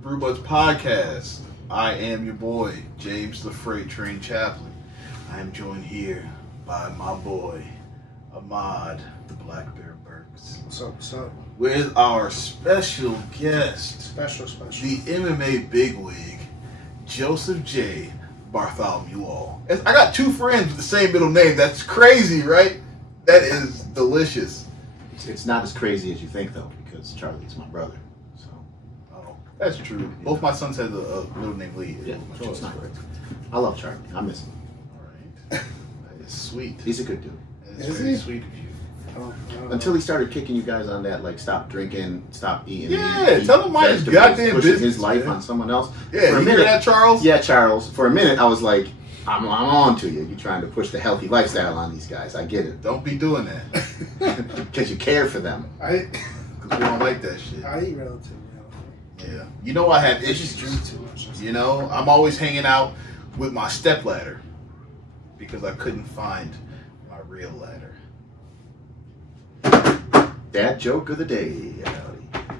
Brew Podcast. I am your boy, James the Freight Train Chaplain. I am joined here by my boy, Ahmad the Black Bear Burks. What's up? With our special guest, Special. the MMA bigwig, Joseph J. Bartholomew All. I got two friends with the same middle name. That's crazy, right? That is delicious. It's not as crazy as you think, though, because Charlie's my brother. So, that's true. Yeah. Both my sons have a middle name Lee. yeah, so it's not great. I love Charlie. I miss him. All right. That is sweet. He's a good dude. That Is very he? sweet of you. Until he started kicking you guys on that, like, stop drinking, stop eating. Yeah, eat tell him my vegetables, goddamn pushing business, his life man. on someone else. Yeah, For a you minute, hear that, Charles? Yeah, Charles. For a minute, I was like, I'm on to you. You're trying to push the healthy lifestyle on these guys. I get it. Don't be doing that. Because you care for them. I Because we don't like that shit. eat relatively healthy. Yeah. You know I have I just issues. drink too much. You know, I'm always hanging out with my stepladder because I couldn't find my real ladder. Dad joke of the day.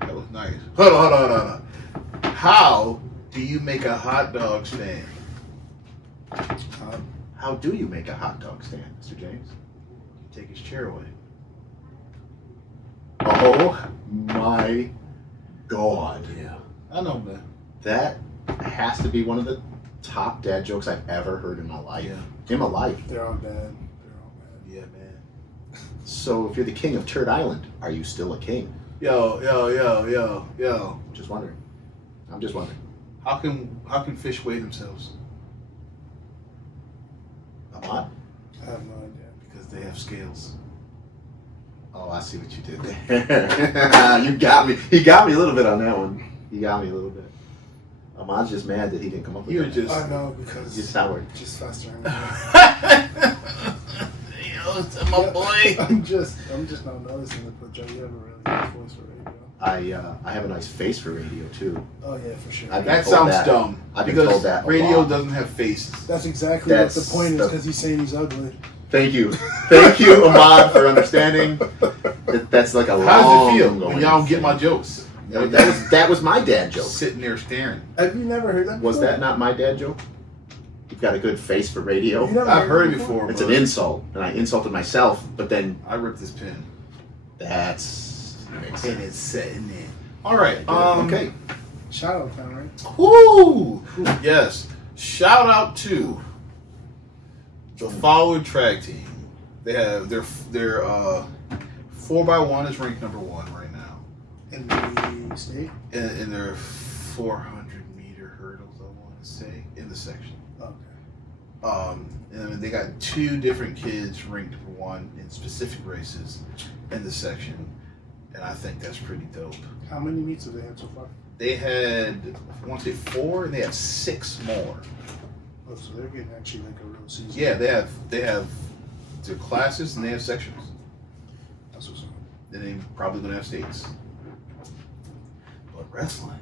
That was nice. Hold on. How do you make a hot dog stand? How do you make a hot dog stand, Mr. James? Take his chair away. Oh my God. Yeah. I know, man. That has to be one of the top dad jokes I've ever heard in my life. Yeah. In my life. They're all bad. Yeah, man. So if you're the king of Turd Island, are you still a king? Yo. Just wondering. I'm just wondering. How can fish weigh themselves? Ahmad? I have no idea. Because they have scales. Oh, I see what you did there. You got me. He got me a little bit on that one. He got me a little bit. Ahmad's just mad that he didn't come up with You're that. just I know because You're sour. just faster. Yo, it's my boy. I'm just not noticing it, but Joe, you have a really good voice for radio. I have a nice face for radio too. Oh yeah, for sure. I've That told sounds that. dumb. I've been because told that a radio lot. doesn't have faces. That's exactly That's what the point is the- because he's saying he's ugly. Thank you, Ahmad, for understanding. That's like a long. How does it feel when going y'all don't get thing. my jokes? That was my dad joke. Sitting there staring. Have you never heard that? Was before? that not my dad joke? You've got a good face for radio. You never I've heard it before. It's but an insult, and I insulted myself. But then I ripped this pen. that's makes And sense. it's sitting there. All right. Okay. Shout out time, right? Woo! Yes. Shout out to the following track team. They have their 4x1 is ranked number 1 right now. In the state. In their 400-meter hurdles, I want to say, in the section. Okay. And they got 2 different kids ranked number 1 in specific races in the section, and I think that's pretty dope. How many meets have they had so far? They had, I want to say 4, and they have 6 more. Oh, so they're getting actually like a real season. Yeah, they have their classes and they have sections. That's what's up. Then they probably gonna have states. But wrestling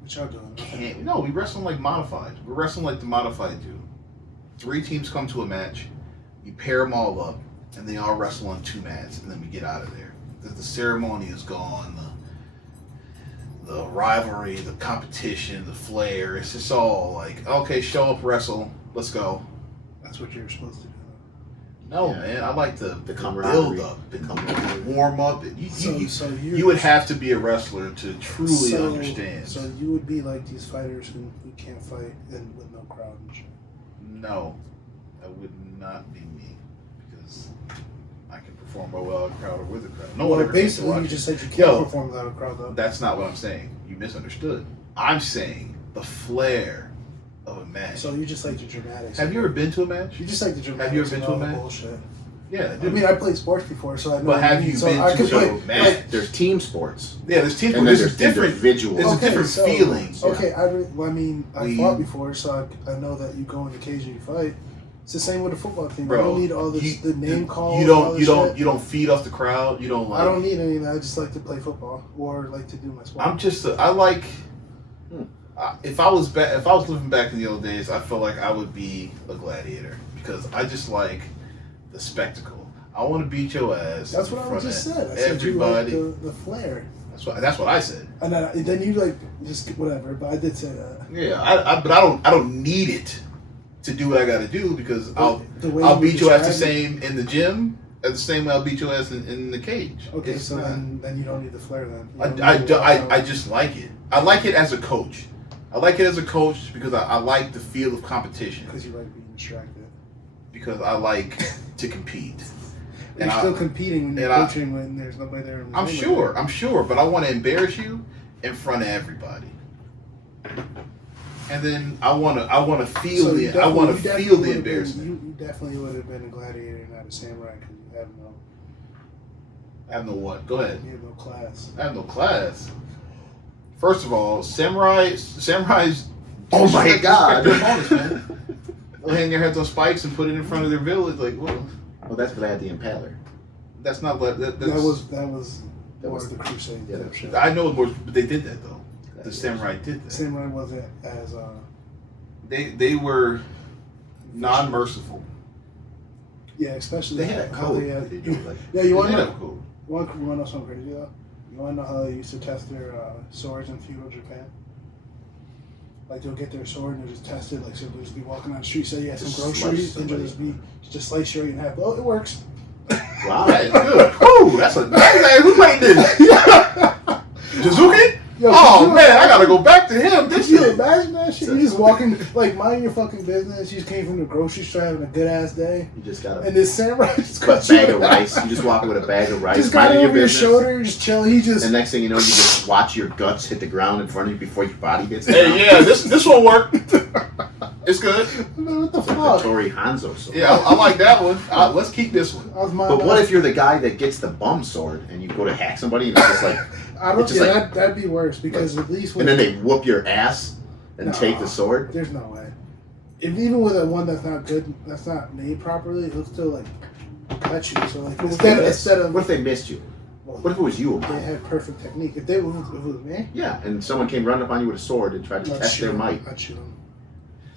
What y'all doing? can't. No, we wrestling like modified. We're wrestling like the modified do. 3 teams come to a match. You pair them all up, and they all wrestle on 2 mats, and then we get out of there. The ceremony is gone. The rivalry, the competition, the flair. It's just all like, okay, show up, wrestle, let's go. That's what you're supposed to do. No, Yeah. man, I like the camaraderie. build up, the warm up. So You would have to be a wrestler to truly understand. So you would be like these fighters who can't fight and with no crowd and shit. No, that would not be me because I can perform well without a crowd or with a crowd. No one Well, ever gets to basically, watch you it. just said you can't Yo. perform without a crowd, though. That's not what I'm saying. You misunderstood. I'm saying the flair of a match. So you just like the dramatics. Have you ever been to a match? You just like the dramatics. Have you ever been and to a all the match? bullshit. Yeah, I mean, I played sports before, so I know. But what have mean. you So been I to could play, a match? There's team sports. Yeah, there's team. And then There's different. individual. There's a different so- feeling. Okay, I mean, I We- fought before, so I know that you go and occasionally fight. It's the same with the football team. Bro, I don't need all this the name call. You don't feed off the crowd. You don't. Like, I don't need any of that. I just like to play football or like to do my sport. I like. If I was living back in the old days, I felt like I would be a gladiator because I just like the spectacle. I want to beat your ass. That's in what I front just of said. I said you like everybody. the flair. That's what I said. And then you like just whatever. But I did say that. Yeah, but I don't need it to do what I got to do because I'll beat your ass the same in the gym as the same way I'll beat your ass in the cage. Okay, so then you don't need the flair then. I just like it. I like it as a coach. I like it as a coach because I like the feel of competition. Because you like being distracted. Because I like to compete. And you're still competing when you're coaching when there's nobody there. I'm sure, but I want to embarrass you in front of everybody. And then I want to feel the embarrassment. You definitely would have been a gladiator, not a samurai, because you have no. I have no what? Go ahead. You have no class. I have no class. First of all, samurais. Oh my God! Their opponents, man. They'll hang their heads on spikes and put it in front of their village. Like, well, that's what I had the Impaler. That's not that was the Crusade. Yeah, I know it was, but they did that though. The samurai did that. Samurai wasn't as They were non-merciful. Yeah, especially they had a code. You want to know? You want to know something crazy though? You want to know how they used to test their swords in feudal Japan? Like they'll get their sword and they'll just test it. Like so they'll just be walking on the street, say you have some groceries, and they'll just slice you in half. Oh, it works. Wow, that is good. Ooh, that's a nice. Who made this? Jizuki? Yo, man, I gotta go back to him. Did you imagine that shit? You just walking, like, minding your fucking business. You just came from the grocery store having a good ass day. You just got and this samurai just got a bag of rice. You just walk with a bag of rice. Just got it over your shoulder. You're just chilling. And next thing you know, you just watch your guts hit the ground in front of you before your body hits the ground. Hey, yeah, this will work. It's good. Man, what the fuck? Like the Tori Hanzo sword. Yeah, I like that one. Let's keep this one. But what if you're the guy that gets the bum sword and you go to hack somebody and it's just like... that'd be worse because at least... And then they whoop your ass and take the sword? There's no way. Even with a one that's not good, that's not made properly, it'll still, like, cut you. So, like, instead of... What if they missed you? What if it was you? They had perfect technique. If it was me... Yeah, and someone came running up on you with a sword and tried to test their might. I'd shoot them.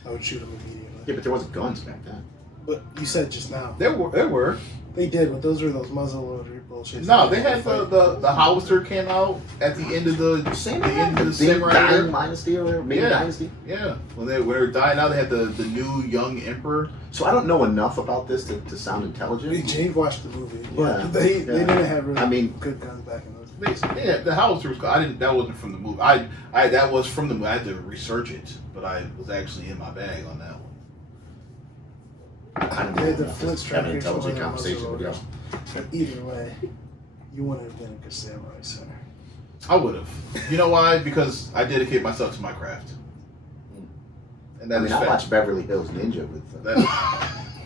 I would shoot them immediately. Yeah, but there wasn't guns back then. But you said just now. There were. They did, but those were those muzzle loader bullshit. No, they had the howitzer came out at the end of the samurai dynasty or maybe dynasty. Yeah, when they were dying out, they had the new young emperor. So I don't know enough about this to sound intelligent. James watched the movie, but they didn't have really good guns back in those days. Yeah, the howitzer was. That wasn't from the movie. I that was from the movie. I had to research it, but I was actually in my bag on that one. I don't know. Have an intelligent conversation with y'all. Either way, you wouldn't have been a good samurai, sir. I would have. You know why? Because I dedicate myself to my craft. And I watched Beverly Hills Ninja with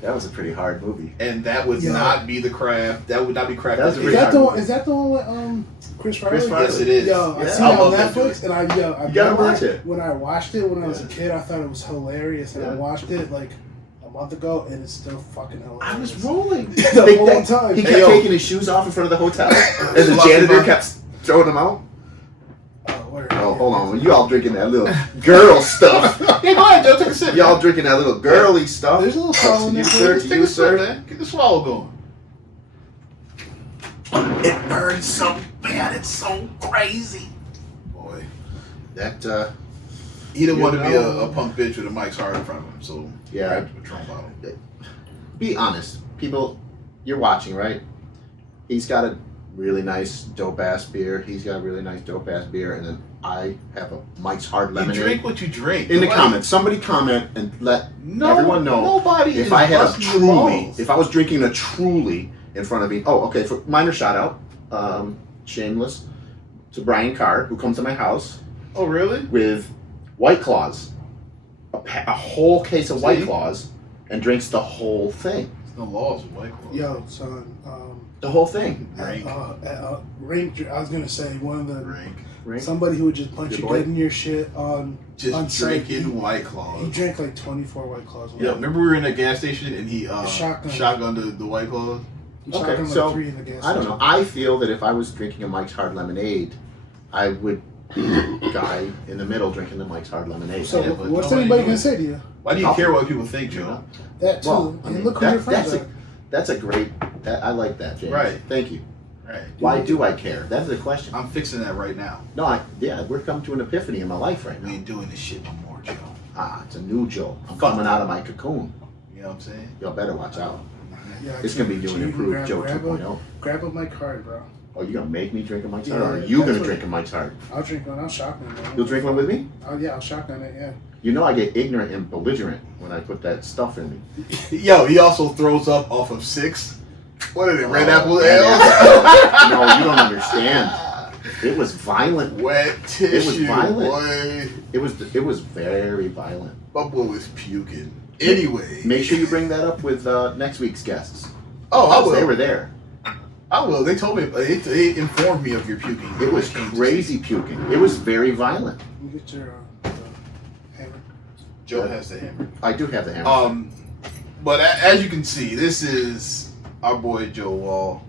that was a pretty hard movie. And that would not be the craft. That would not be craft. Is that the one with Chris Farley? Yes, it is. Yo, I seen it on Netflix, and I gotta watch it. When I watched it when I was a kid, I thought it was hilarious, and I watched it like a month ago, and it's still fucking hilarious. I was rolling the whole time. He kept taking his shoes off in front of the hotel, and the janitor kept throwing them out. Oh, hold on. You all drinking that little girl stuff. Yeah, go ahead, Joe. Take a sip. Y'all drinking that little girly stuff. There's a little swallow in there. Take a sip, man. Get the swallow going. It burns so bad. It's so crazy. Boy. That, he didn't want to be a punk bitch with a Mike's Hard in front of him, so yeah. Patron bottle. Be honest. People, you're watching, right? He's got a really nice dope ass beer. He's got a really nice dope ass beer, and then I have a Mike's Hard Lemonade. You drink what you drink. In the comments, somebody comment and let everyone know nobody if I had a Truly, if I was drinking a Truly in front of me. Oh, okay. For minor shout out, shameless, to Brian Carr, who comes to my house. Oh, really? With White Claws, a whole case of White Claws, and drinks the whole thing. There's no laws with White Claws. Yo, son. The whole thing. Rank. I was gonna say one of the Rank. Somebody who would just punch you good in your shit on just drinking White Claws. He drank like 24 White Claws. Yeah, remember we were in a gas station and he shotgunned the White Claws. Okay, so I don't know. I feel that if I was drinking a Mike's Hard Lemonade, I would be the guy in the middle drinking the Mike's Hard Lemonade. So what's anybody gonna say to you? Why do you care what people think, Joe? That too. Well, I mean, look who your friends are. That's a great. I like that, James. Right. Thank you. Right. Why do I care? That's the question. I'm fixing that right now. No, we're coming to an epiphany in my life right We now. ain't doing this shit no more, Joe. It's a new Joe. I'm Fuck coming that. out of my cocoon. You know what I'm saying? Y'all better watch out. Yeah, It's going to be doing you improved grab- Joe grab 2.0. Grab up my card, bro. Oh, you going to make me drink a Mike's Hard? Yeah, Or are you that's going to what- drink a Mike's Hard? I'll drink one. I'll shotgun it. You'll drink one with me? Oh yeah, I'll shotgun it. Yeah. You know I get ignorant and belligerent when I put that stuff in me. Yo, he also throws up off of 6. What is it? Red Oh, apple Red ale? Apple. No, you don't understand. It was violent. Wet tissue. It was violent. Boy. It was very violent. My boy was puking. Anyway. Make sure you bring that up with next week's guests. Oh, I Because will. They were there. I will. They told me. They informed me of your puking. It was Came to crazy puking. It was very violent. You get your hammer. Joe has the hammer. I do have the hammer. But as you can see, this is our boy Joe Wall.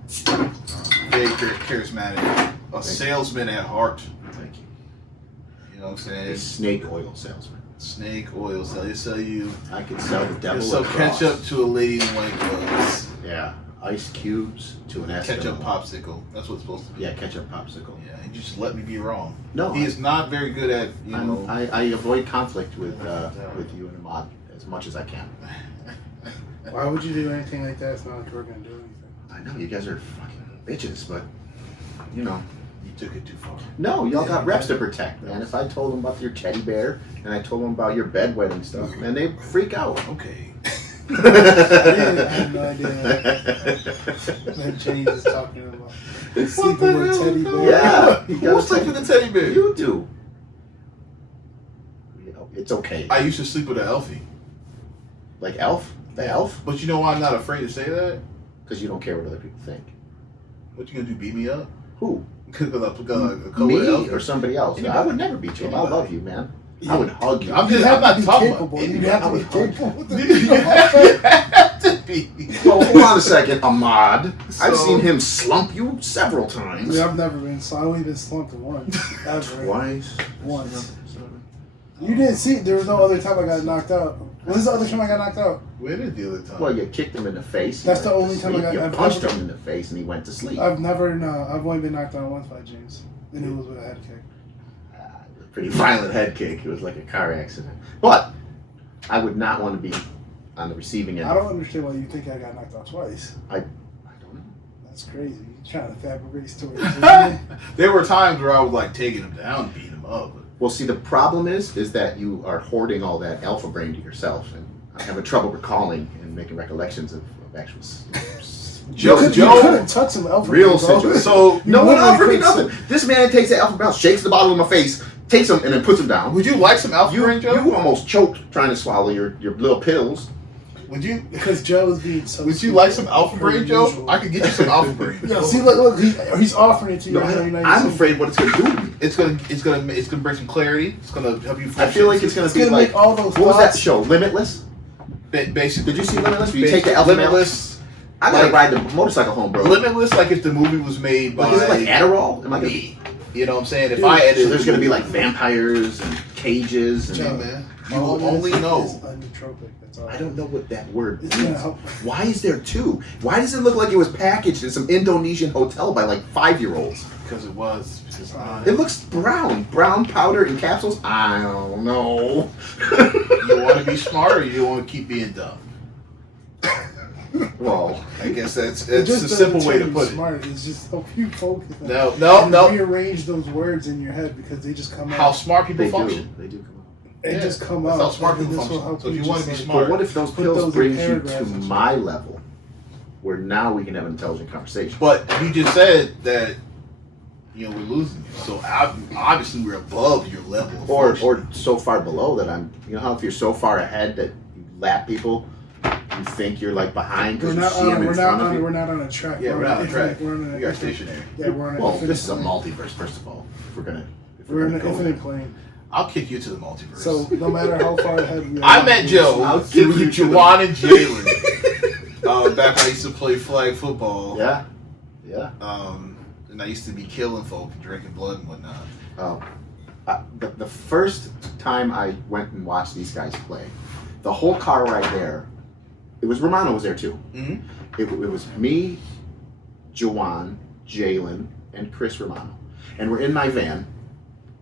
Very charismatic. A salesman at heart. Thank you. You know what I'm A saying? snake oil salesman. Snake oil sell. They sell you. I could sell the devil They sell a cross. ketchup to a lady in white gloves. Yeah. Ice cubes to an Eskimo. Ketchup popsicle. That's what it's supposed to be. Yeah, ketchup popsicle. Yeah, and you just let me be wrong. No, He is not very good at, I avoid conflict with you and Ahmad as much as I can. Why would you do anything like that? It's not like we're gonna do anything. I know you guys are fucking bitches, but you know. You took it too far. No, y'all got reps to protect, man. If I told them about your teddy bear and I told them about your bedwetting stuff, man, they freak out. Okay. I have no idea that James is talking about. Sleeping with teddy bear. Yeah. Who sleeps with a teddy bear? You do. You know, it's okay. I used to sleep with an Elfie. Like Elf? The Elf? But you know why I'm not afraid to say that? Because you don't care what other people think. What you gonna do? Beat me up? Who? Because I got a couple Me of Elfies. or somebody else? Anybody. I would never beat you up. I Anybody. love you, man. I would hug you. I'm You just. I'm have not to be talking capable. about. You anybody. have to I be would hug capable. You have to be. Well, hold on a second, Ahmad. I've So- seen him slump you several times. I've never been. So I only been slumped once. Ever. Twice. Once. You didn't see. There was no other time I got knocked out. When was the other time I got knocked out? When is the other time? Well, you kicked him in the face. he That's the went to only time I sleep. got- You I've punched never- him in the face and he went to sleep. I've never. No, I've only been knocked out once by James, and it was with a head kick. Pretty violent head kick. It was like a car accident. But I would not want to be on the receiving end. I don't understand why you think I got knocked out twice. I don't know. That's crazy. You're trying to fabricate stories. Isn't There were times where I was like taking him down, beating him up. Well, see, the problem is that you are hoarding all that alpha brain to yourself, and I'm having trouble recalling and making recollections of actual. Joe, you couldn't touch some alpha. Real bro. situation. So No one literally offered me couldn't- nothing. This man takes the alpha bounce, shakes the bottle in my face, takes them, and then puts them down. would you like some Alpha Brain, Joe? You almost choked trying to swallow your little pills. Would you? Because Joe is being so. Would you like some Alpha per Brain, Joe? usual. I could get you some Alpha Brain. Yeah, see, look, he's offering it to you. No, right now, you're not I'm using it. afraid what it's going to do to me. It's gonna bring some clarity. It's gonna help you. I feel like it's going It's to be gonna like, make all those what was that thoughts- show, Limitless? Basically. Did you see Limitless? Where you take the alpha male? Limitless. I got to like- ride the motorcycle home, bro. Limitless, like if the movie was made by Like, is it like Adderall? Am I gonna, me. You know what I'm saying? If Dude, I edit, so there's going to be like vampires and cages and Yeah, Joe, man. You all will only this know. is Inotropic. That's all. I don't know what that word It's gonna means. help. Why is there two? Why does it look like it was packaged in some Indonesian hotel by like 5-year-olds? Because it was. It looks brown powder in capsules. I don't know. You want to be smart or you want to keep being dumb? Well, I guess that's It it's just a simple doesn't way to turn you put it. smart. It's just help you focus. No. Rearrange those words in your head because they just come How out. smart people they function. do. They do come up. They Yeah, just come that's out. how smart and people this will function. help So if you just wanna be like- smart- But what if those Put pills those in brings you paragraphs to and shit. my level, where now we can have an intelligent conversation? But you just said that we're losing you. So obviously we're above your level. Of Or function. so far below that I'm. You know how if you're so far ahead that you lap people, you think you're like behind We're because you not see them on. in We're front not of on. you. We're not on a track. Yeah, we're not on an track. infinite- We're on an We are infinite- stationary. Yeah, we're on an Well, infinite this is a plane. multiverse, first of all. If we're gonna We're in go an infinite there. plane. I'll kick you to the multiverse. So no matter how far ahead we are, I met Joe I'll through kick you to the- Juwan and Jalen. Back when I used to play flag football. Yeah. And I used to be killing folk, drinking blood and whatnot. Oh, the first time I went and watched these guys play, the whole car ride there, it was Romano was there too. Mhm. It was me, Juwan, Jalen, and Chris Romano. And we're in my van,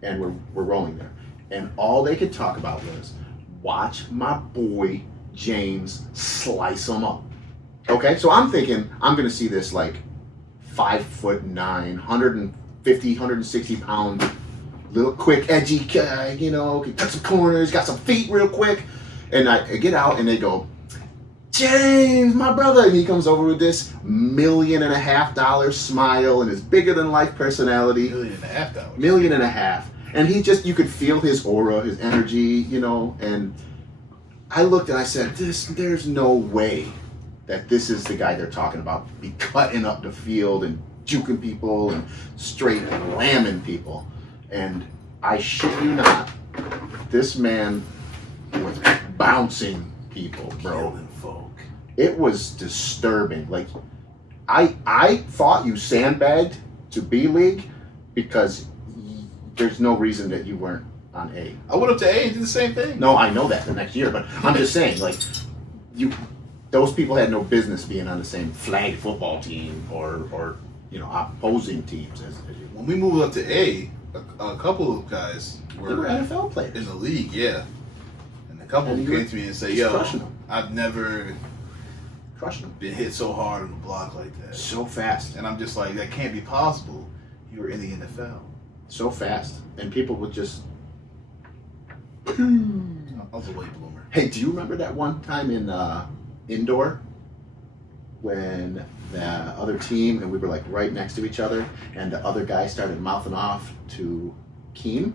and we're rolling there. And all they could talk about was, watch my boy James slice him up. Okay, so I'm thinking I'm going to see this like 5'9", 150, 160 pound, little quick, edgy guy, you know, can cut some corners, got some feet real quick. And I get out and they go, James, my brother. And he comes over with this $1.5 million smile and his bigger than life personality. $1.5 million. $1.5 million. And he just, you could feel his aura, his energy, you know. And I looked and I said, there's no way that this is the guy they're talking about. Be cutting up the field and juking people and straight lamming people. And I shit you not, this man was bouncing people, bro. Killing folk. It was disturbing. Like, I thought you sandbagged to B League because there's no reason that you weren't on A. I went up to A and did the same thing. No, I know that the next year, but I'm just saying, like, those people had no business being on the same flag football team or you know, opposing teams as you. When we moved up to A, a couple of guys They were were NFL players. in the league, yeah. And a couple And of you them came were to me and said, just yo, crushing them. I've never Crushing them been hit so hard on the block like that. so fast, And I'm just like, that can't be possible. You were in the NFL. so fast, and people would just. I was a late bloomer. Hey, do you remember that one time in indoor when the other team and we were like right next to each other, and the other guy started mouthing off to Keem,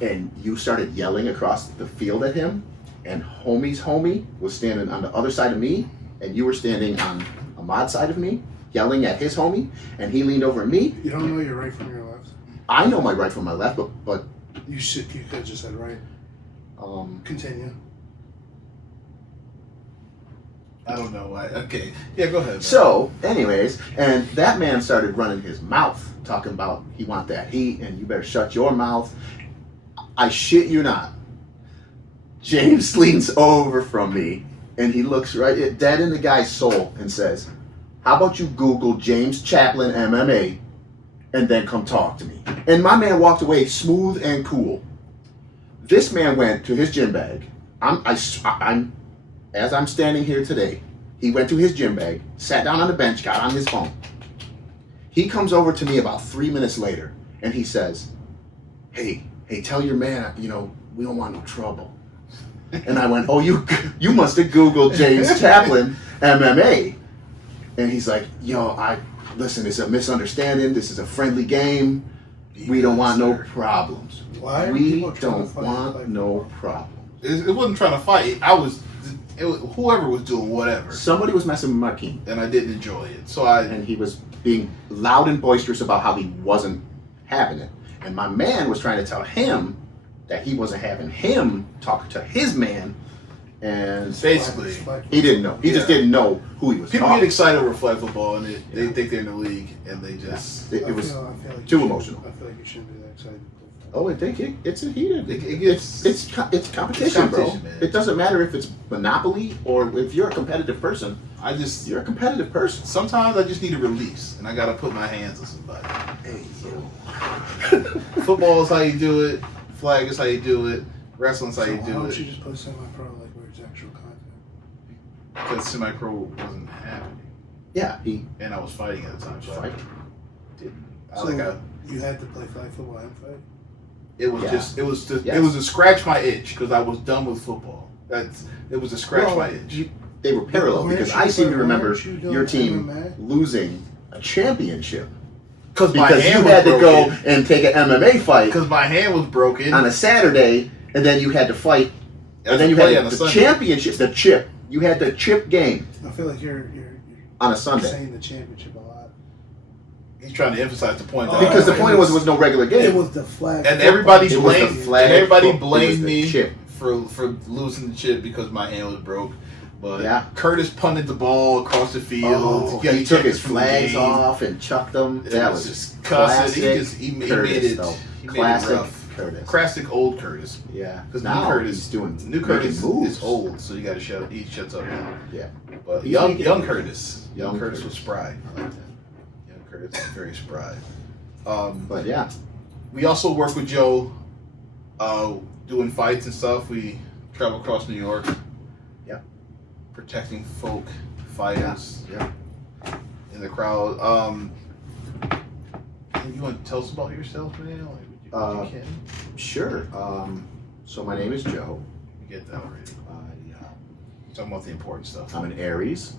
and you started yelling across the field at him, and homie's homie was standing on the other side of me, and you were standing on Ahmad's side of me, yelling at his homie, and he leaned over at me. You don't know your right from your left. I know my right from my left, but You could have just said right. Continue. I don't know why. Okay. Yeah, go ahead. Man. So, anyways, and that man started running his mouth, talking about he want that heat, and you better shut your mouth. I shit you not. James leans over from me, and he looks right dead in the guy's soul and says, how about you Google James Chaplin MMA, and then come talk to me. And my man walked away smooth and cool. This man went to his gym bag. As I'm standing here today, he went to his gym bag, sat down on the bench, got on his phone. He comes over to me about 3 minutes later, and he says, hey, tell your man, you know, we don't want no trouble. And I went, oh, you must have Googled James Chaplin MMA. And he's like, yo, listen, it's a misunderstanding. This is a friendly game. We don't want no problems. Why are We people trying to don't fight want like no that? problems. It wasn't trying to fight. It was whoever was doing whatever. Somebody was messing with Marquis. And I didn't enjoy it. So And he was being loud and boisterous about how he wasn't having it. And my man was trying to tell him that he wasn't having him talk to his man. And basically, he didn't know. He just didn't know who he was people talking. get excited over flag football and they think they're in the league and they just... It was I feel like too you emotional. I feel like you shouldn't be that excited. Oh, it's a heated. It's It's competition, competition, bro. man. It doesn't matter if it's Monopoly or if you're a competitive person. You're a competitive person. Sometimes I just need a release and I gotta put my hands on somebody. Hey, yo. Football is how you do it. Flag is how you do it. Wrestling's how you Why do don't it. you just put semi-pro like where it's actual content? Because semi-pro wasn't happening. Yeah, And I was fighting at the time. So fight. I didn't. So you had to play flag football and fight? It was Yeah. just, it was to, Yes. it was to scratch my itch because I was done with football. It was to scratch my itch. They were parallel Weren't because you- I seem to remember weren't you doing your team MMA? losing a championship Because my because you hand had was to go broken. and take an MMA fight Because my hand was broken. on a Saturday, and then you had to fight, I and then you play had on a the Sunday. championship, the chip. You had the chip game I feel like you're on a Sunday. saying the championship a lot. He's trying to emphasize the point. Oh, Because the it point was no regular game. It was the flag. And football. everybody It was the blamed flag and everybody football. It was blamed the me chip. for losing the chip because my hand was broke. But Yeah. Curtis punted the ball across the field. Oh, Yeah, he took checked his us from the flags game. off and chucked them. It That was was just cussing. classic He made Curtis, it. though. He made it Classic rough. Curtis. Classic old Curtis. Yeah, Because now new Curtis he's doing New Curtis making moves. is old, so you got to shut. He shuts up now. Yeah, But He's young making young moves. Curtis. Young Young Curtis Curtis. was spry. I like that. heard it's very spry. But yeah, we also work with Joe doing fights and stuff. We travel across New York. Yeah. Protecting folk fighters. Yeah. In the crowd. You want to tell us about yourself, man? Like, what you can? Sure. So my name is Joe. You get that already. Talking about the important stuff. I'm an Aries.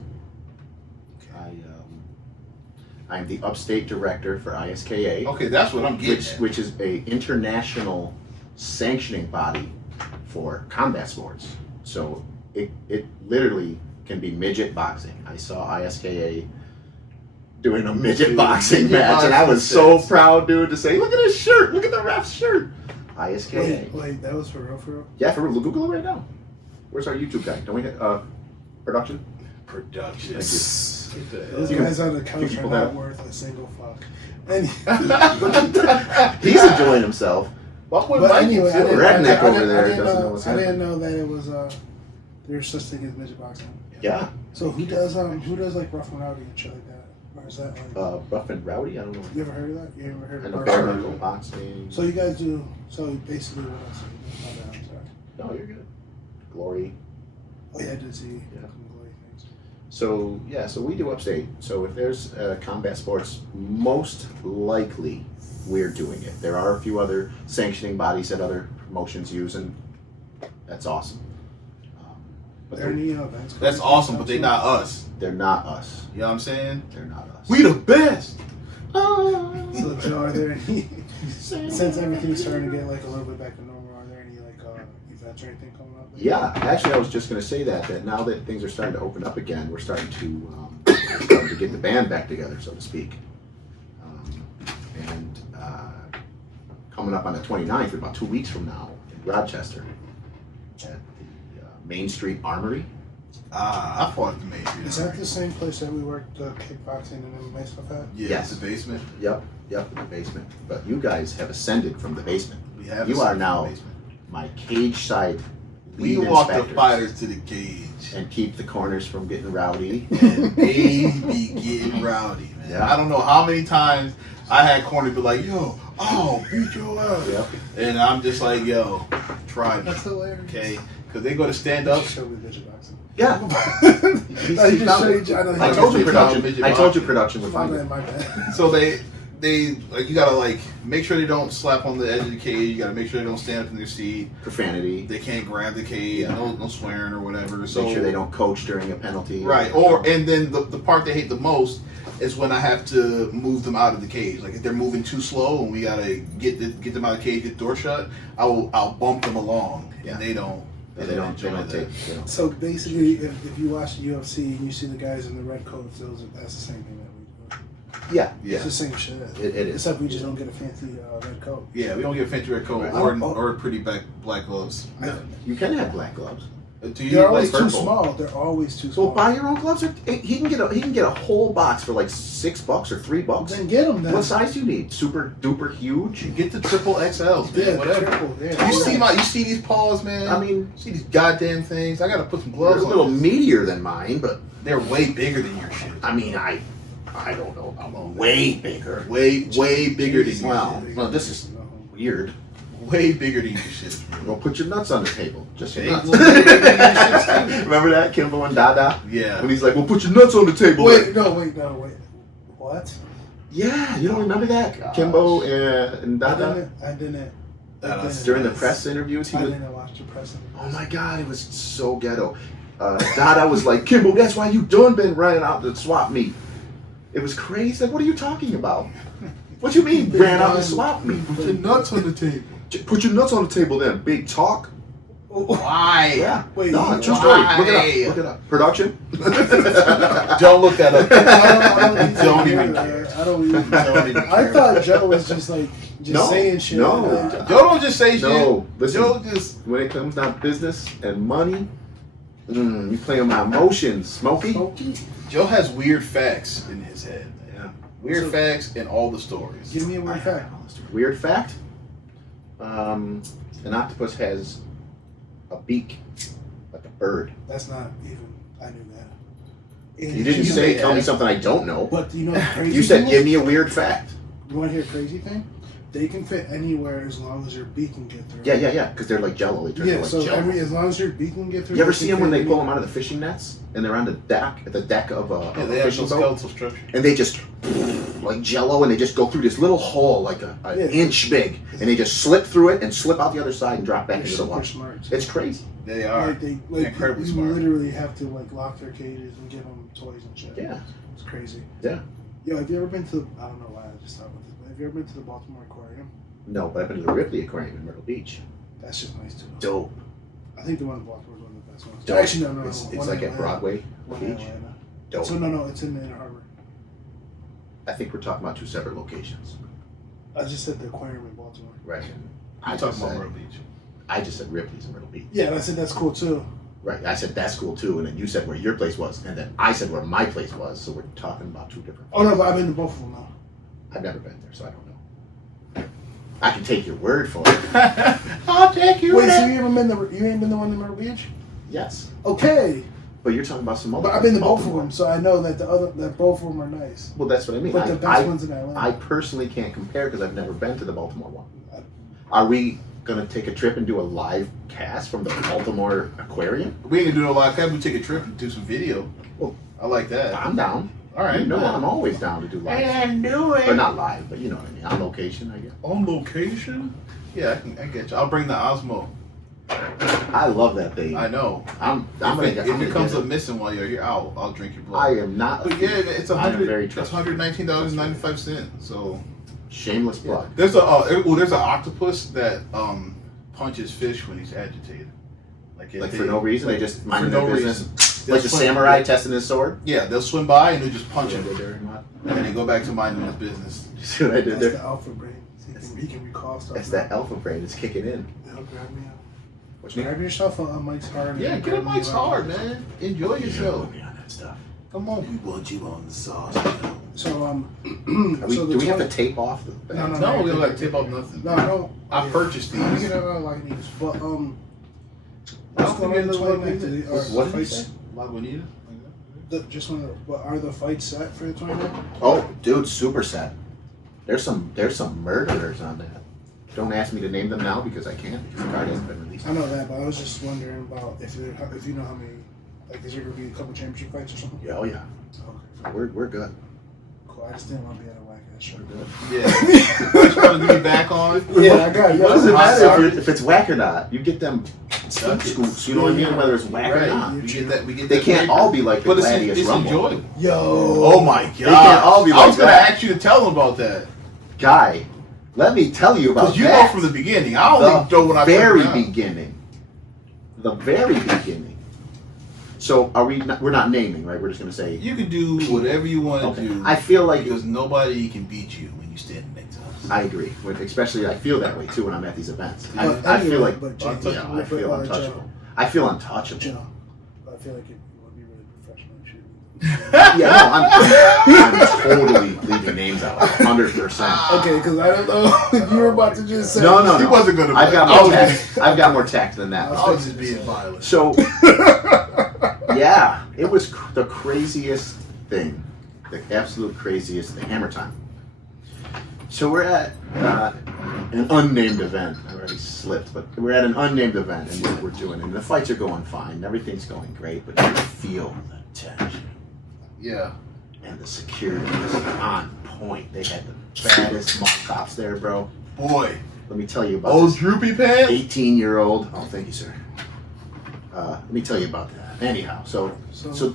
I'm the upstate director for ISKA. Okay, that's what I'm getting at. Which is a international sanctioning body for combat sports. So it literally can be midget boxing. I saw ISKA doing a midget boxing match, and I was so proud, dude, to say, look at his shirt, look at the ref's shirt. ISKA. Wait, that was for real? Yeah, for real. Google it right now. Where's our YouTube guy? Don't we hit production? Production. Those guys on the couch are not worth a single fuck. He's enjoying himself. But anyway, Redneck over there doesn't know what's I happening. didn't know that it was there's such thing as midget boxing. Yeah. So who does like Rough and Rowdy and shit like that? Or is that like Rough and Rowdy? I don't know. you ever heard of that? You ever heard I of know Bare bare Knuckle? knuckle boxing. So you guys do basically what else? I'm sorry. No, you're good. Glory. Oh yeah, I did see Yeah. some glory things. So yeah, so we do upstate. So if there's combat sports, most likely we're doing it. There are a few other sanctioning bodies that other promotions use, and that's awesome. But Are there any events? That's awesome, but they're not us. they're not us. You know what I'm saying? They're not us. We the best. So Joe, are there any, since everything's starting to get like a little bit back to normal, are there any like events or anything coming up? Yeah, actually, I was just going to say that now that things are starting to open up again, we're starting to get the band back together, so to speak. And coming up on the 29th, about 2 weeks from now, in Rochester, at the Main Street Armory. I fought at the Main Street. Is that the same place that we worked kickboxing and MMA stuff at? Yeah, Yes. it's the basement. Yep, in the basement. But you guys have ascended from the basement. We have. You are the now basement. my cage side We lead walk the inspectors fighters to the cage, and keep the corners from getting rowdy. and they be getting rowdy, man. Yeah. I don't know how many times I had corners be like, "Yo, oh, beat your ass," Yep. and I'm just like, "Yo, try me, That's hilarious. okay?" Because they go to stand up. Show me midget boxing. Yeah. I told you production. I told you production would find it. My bad. So they like, you gotta like make sure they don't slap on the edge of the cage. You gotta make sure they don't stand up in their seat. Profanity. They can't grab the cage. Yeah. No swearing or whatever. So Make sure they don't coach during a penalty. right. And then the part they hate the most is when I have to move them out of the cage. Like if they're moving too slow and we gotta get them out of the cage, get the door shut. I'll bump them along, Yeah. and they don't. They don't enjoy that. take. They don't. So basically, if you watch the UFC and you see the guys in the red coats, that's the same thing that we do. Yeah. Yeah. It's the same shit. It is. Except we just don't get a fancy red coat. Yeah, we don't get a fancy red coat Right. or pretty black gloves. You can have black gloves. Do you They're like always too purple? small. They're always too So small. buy your own gloves. He can get a whole box for like $6 or $3. Then get them then. What size do you need? Super duper huge? Get the triple XLs, man. Yeah, Whatever. triple, yeah. You see these paws, man. I mean, see these goddamn things. I gotta put some they're gloves a little on. meatier than mine, but They're way bigger than your shit. I mean, I don't know. I'm way bigger. Way bigger than your Well, shit. well, this is weird. Way bigger than your shit. Well, put your nuts on the table. Just your Hey, nuts. little bigger than your shit, Remember that, Kimbo and Dada? Yeah. When he's like, well, put your nuts on the table. Wait. What? Yeah, you don't remember that? Gosh. Kimbo and Dada? I didn't. During the press interviews, he I was. didn't watch the press. Oh my God, it was so ghetto. Dada was like, Kimbo, that's why you done been running out to swap meet. It was crazy. Like, what are you talking about? What you mean ran out to swap meet? Put your nuts on the table. Put your nuts on the table then. Big talk. Why? Yeah. Wait, No, true story. why? Look it up. Production. Don't look that up. Don't even care. I don't even. Don't even I care. thought Joe was just like No, saying shit. no. Joe don't just say shit. No, listen. Joe just When it comes down to business and money, you play with my emotions, Smokey. Joe has weird facts in his head. Yeah. Weird So- facts in all the stories. Give me a weird fact. Weird fact. An octopus has a beak like a bird. That's not even. I knew that. And You didn't say tell me something I don't know. But you know the crazy You said thing give me a weird fact. You want to hear a crazy thing? They can fit anywhere as long as your beak can get through. Yeah. Because they're like Jello. They turn Yeah, into so like Jello. as long as your beak can get through. You ever see them when they pull them out of the fishing nets and they're on the deck of a they have fishing no boat, skeletal structure. and they just like Jello, and they just go through this little hole like an inch big, and they just slip through it and slip out the other side and drop back into the water. Smart. It's crazy. They are. Like incredibly you smart. literally have to like lock their cages and give them toys and shit. Yeah. It's crazy. Yeah. Yo, have you ever been to? I don't know why I just thought about this, but have you ever been to the Baltimore Aquarium? No, but I've been to the Ripley Aquarium in Myrtle Beach. That's just nice too. Dope. I think the one in Baltimore is one of the best ones. Dope. Actually, no. It's one like in at Atlanta. Broadway One in Beach. Atlanta. Dope. So no, it's in Inner Harbor. I think we're talking about two separate locations. I just said the aquarium in Baltimore. Right. I'm talking about Myrtle Beach. I just said Ripley's in Myrtle Beach. Yeah, and I said that's cool too. Right. I said that's cool too, and then you said where your place was, and then I said where my place was. So we're talking about two different. Oh no, but I've been to both of them now. I've never been there, so I don't know. I can take your word for it. I'll take you. Wait, so you ain't been the one in Myrtle Beach? Yes, Okay, but you're talking about some other. but I've been to both of Baltimore. them, so I know that that both of them are nice. Well, that's what I mean. But the best ones in Atlanta. I personally can't compare because I've never been to the Baltimore one. Are we gonna take a trip and do a live cast from the Baltimore Aquarium? We ain't gonna do no live cast. We take a trip and do some video. Well, I like that. I'm down. All right, You know, man. I'm always down to do live. And do it. But not live, but you know what I mean. On location, I guess. On location? Yeah, I get you. I'll bring the Osmo. I love that thing. I know. If If it comes up missing while you're here, I'll drink your blood. I am not. But yeah, it's I'm very It's trustful. $119.95. So Shameless plug. there's an octopus that punches fish when he's agitated. Like for no reason, they just mind for their no business. reason. Like the They'll swim- samurai testing his sword. Yeah, they'll swim by and they'll just punch him, You and they go back to minding his business. see what I did That's there? the alpha brain. He can recall stuff. That's that alpha brain. It's kicking in. It'll grab me up. What you mean? Grab yourself on Mike's hard. Yeah, get up Mike's hard, man. Enjoy yourself. Put me on that stuff. Come on, we want you on the sauce. So Do we have to tape off the? No, No, we don't like to tip off nothing. No, I don't. I purchased these. You can have like these, but I what's don't going think on it's the like 29th? What did you say? Lagunitas? Just want to. But are the fights set for the 29th? Oh, dude, super set. There's some murderers on that. Don't ask me to name them now because I can't because the card hasn't been released. I know that, but I was just wondering about if you know how many. Like, is there gonna be a couple championship fights or something? Yeah, oh yeah, Okay. we're good. Cool. I just didn't want to be at a whack ass show. We're good. Yeah. You trying to get me back on? Yeah, I got you. What does it I'm matter sorry. if it's whack or not? You get them scoops. You know what I mean? Whether it's whack or Right. not. We get that. We get They that can't paper. all be like the But it's Gladius Rumble. enjoyable. Yo. Oh my god! They can't all be I like was gonna that. ask you to tell them about that Guy, let me tell you about because you that. know from the beginning. I only know when I very check it out. beginning. The very beginning. So are we? We're not naming, right? We're just gonna say. You can do whatever you want to Okay. do. I feel like because nobody can beat you when you stand next to us. I agree. Especially, I feel that way too when I'm at these events. I But feel like but Jay, yeah, I feel untouchable. I feel untouchable. Joe, I feel like it would be really professional and shit. Yeah, no, I'm totally leaving names out, 100%. Okay, because I don't know if you were about to just say. No. He wasn't gonna. I've got I more was tact. I've got more tact than that. I was just being violent. So, yeah, it was the craziest thing, the absolute craziest thing. Hammer time. So we're at an unnamed event. I already slipped, but we're at an unnamed event, and we're doing it. And the fights are going fine. Everything's going great, but you feel the tension. Yeah. And the security was on point. They had the baddest mall cops there, bro. Boy. Let me tell you about Old this droopy pants. 18-year-old. Oh, thank you, sir. Let me tell you about that. Anyhow, so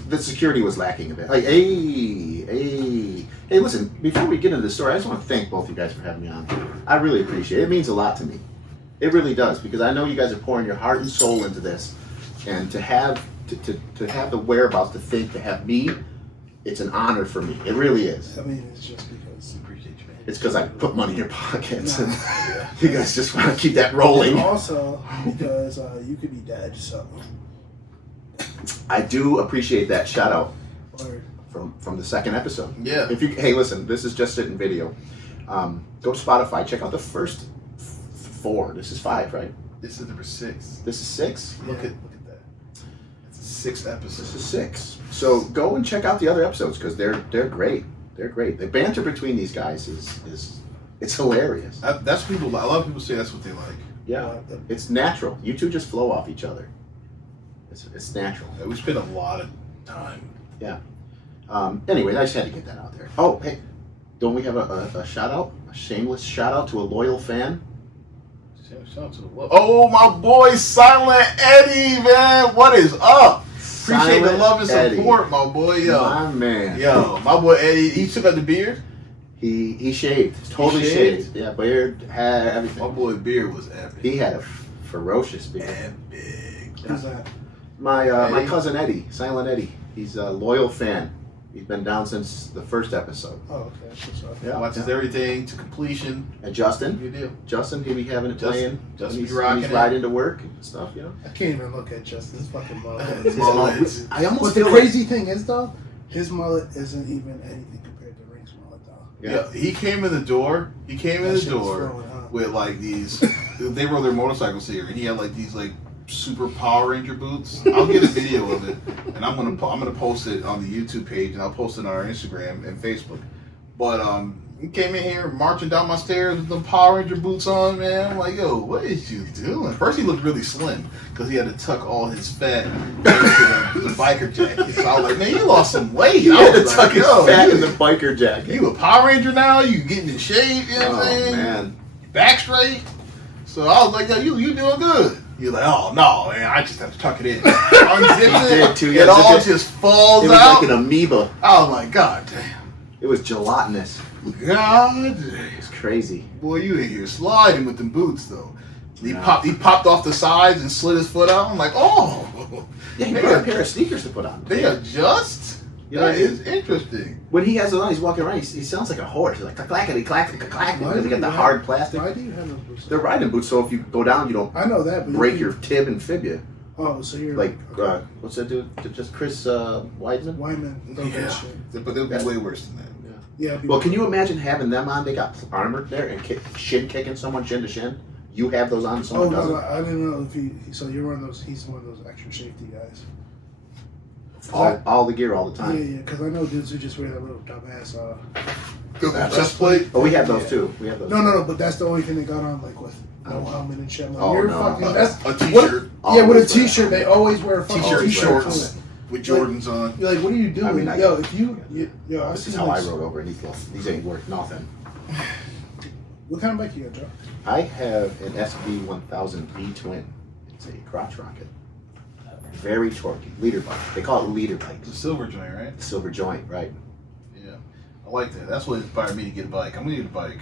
the security was lacking a bit. Like, hey, listen, before we get into the story, I just want to thank both of you guys for having me on. I really appreciate it. It means a lot to me. It really does, because I know you guys are pouring your heart and soul into this. And to have the whereabouts to think to have me, it's an honor for me. It really is. I mean, it's just because. Appreciate you, man. It's because I put money in your pockets, and Yeah. you guys just want to keep that rolling. And also, because you could be dead, so. I do appreciate that shout out Or, from the second episode. Yeah. If you listen, this is just it in video. Go to Spotify. Check out the first 4. This is 5, right? This is number 6. This is 6. Look at that. It's 6 episodes. This is 6. So go and check out the other episodes because they're great. They're great. The banter between these guys is it's hilarious. That's people. A lot of people say that's what they like. Yeah, it's natural. You two just flow off each other. It's natural. Yeah, we spend a lot of time. Yeah. Anyway, I just had to get that out there. Oh, hey, don't we have a shout out? A shameless shout out to a loyal fan? Shout out to the world. Oh, my boy, Silent Eddie, man. What is up? Appreciate the love and support, my boy. Yo. My man. Yo, my boy Eddie, he took out the beard. He shaved. Totally shaved. Yeah, beard, hair, everything. My boy Beard was epic. He had a ferocious beard. Epic. Who's that? My cousin Eddie, Silent Eddie. He's a loyal fan. He's been down since the first episode. Oh, okay. That's right. Yeah, Watches everything to completion. And Justin, Good deal. he'll be having it playing. Justin he's be rocking he's it. riding to work and stuff, you know. I can't even look at Justin's fucking mullet. His mullet. I almost But the feel crazy thing is, though, his mullet isn't even anything compared to Rink's mullet, though. Yeah. Yeah, he came in the door. He came in That the shit was door flowing, huh? with like these. They rode their motorcycles here, and he had like these like super Power Ranger boots. I'll get a video of it, and I'm gonna post it on the YouTube page, and I'll post it on our Instagram and Facebook. But he came in here marching down my stairs with the Power Ranger boots on, man. I'm like, yo, what is you doing? First, he looked really slim because he had to tuck all his fat into the biker jacket. So I was like, man, you lost some weight. He I had to was tuck like, his yo, fat you- in the biker jacket. You a Power Ranger now? You getting in shape? You know what I'm Oh saying? man. Back straight. So I was like, yo, you doing good. You're like, oh no, man, I just have to tuck it in. Unzip He it. did, too. It Yeah, all zip it. just falls It was out. like an amoeba. I was like, God damn. It was gelatinous. God damn. It's crazy. Boy, you in here sliding with them boots though. He Yeah. popped off the sides and slid his foot out. I'm like, oh. Yeah, he They put a are- pair of sneakers to put on. They adjust? You know That what I mean? is interesting. When he has it on, he's walking around. He sounds like a horse. He's like clackety clack clack Why because do they got the you hard have- plastic. Why do you have those boots? They're riding boots, so if you go down, you don't I know that, but break you your tib and fibia. Oh, so you're Like okay. what's that dude? Just Chris Weidman. Wyman. Don't Yeah. that shit. But they'll be way worse than that. Yeah. it'd be Well, can you imagine having them on? They got armor there and shin kicking someone shin to shin. You have those on, Oh someone no, doesn't. I didn't know if he. So you're one of those. He's one of those extra safety guys. All the gear all the Yeah, time. yeah. Because I know dudes who just wear that little dumbass. Chest plate? Oh, we have those Yeah. too. We have those. No. But that's the only thing they got on, like with no helmet and shit. Like, Oh, you're no. fucking. That's A t-shirt. yeah, with a Always wear t-shirt. They always wear a fucking T-shirt and t-shirt. shorts too. with Jordans on. You're like, what are you doing? I mean, I- yo, if you, yo, I This see is how I like- rode over in Eagle. These ain't worth nothing. What kind of bike you got, Joe? I have an SB1000 V twin. It's a crotch rocket. Very torquey. Leader bike. They call it leader The bikes. silver joint, right? Silver joint, right? Yeah. I like that. That's what inspired me to get a bike. I'm gonna get a bike.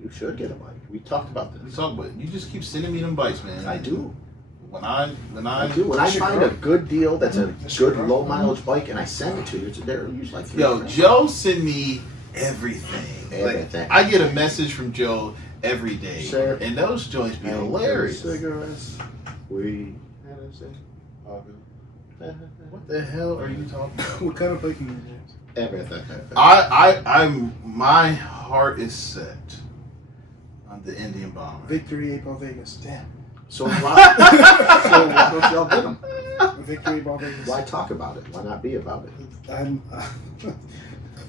You should get a bike. We talked about We this. talk about it. You just keep sending me them bikes, man. I do. When I I do. When I That's your find a car? good deal that's a That's your good car? low mileage bike and I send it to you, they're usually like Yo, $3. Joe send me everything. Everything. Like, I get a message from Joe every day, Sir. and those joints be hilarious. Cigarettes. We had a cig- What the hell are you talking about? What kind of bike you got, James? Everything. I'm my heart is set on the Indian Bomber. Victory 8 Ball Vegas. Damn. So why don't y'all get them? Victory 8 Ball Vegas. Why talk about it? Why not be about it? I'm.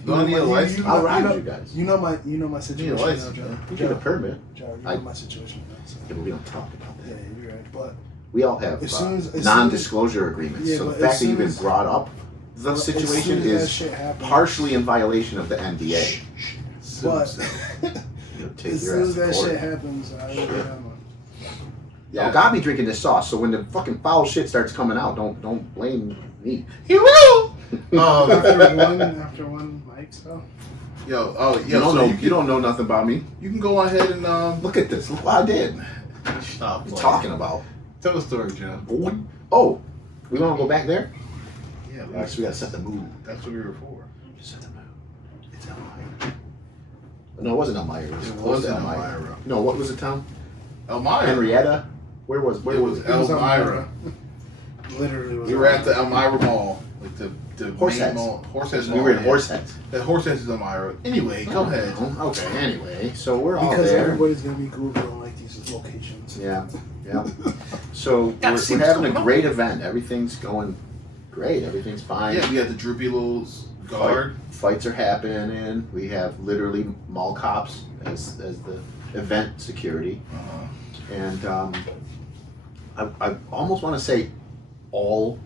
Do I need a license? I'll ride you know, with you guys. You know my Need a situation now, license, Joe. man. You get a permit. Joe, you I- know my situation now. So. Yeah, but we don't talk about Yeah, that. you're right. But We all have As soon as- non-disclosure agreements. Yeah, so the but fact as that you've soon been as- brought up the as situation soon as that is shit happens, partially in violation of the NDA. But You'll take as your soon ass as to that court. shit happens, I will get on one. Y'all got me drinking this sauce, so when the fucking foul shit starts coming out, don't blame me. You will. After one mic, so. Yo, You don't so know. you You, can, don't know nothing about me. you can go ahead and Look at this. Look what I did. stop. What you talking about? Tell a story, Joe. Boy. Oh, we want to go back there? Yeah, All right, so we gotta set the mood. that's what we were for. Set the mood. It's Elmira. No, it wasn't Elmira. It was, It close was to Elmira. No, what was the town? Elmira. Henrietta. Where was It was it? Elmira. Literally was We were at the Elmira Mall, like the Horseheads. main mall. Horseheads We Mall. were in yeah. Horseheads. The Horseheads is Elmira. Anyway, go ahead. Okay, anyway, so we're all because there. everybody's gonna be Googling like these locations. Yeah, yeah. So Gotta we're see having what's a going on. great event. Everything's going great. Everything's fine. Yeah, we had the droopy little guard. Fights are happening. We have literally mall cops as the event security. And I almost want to say all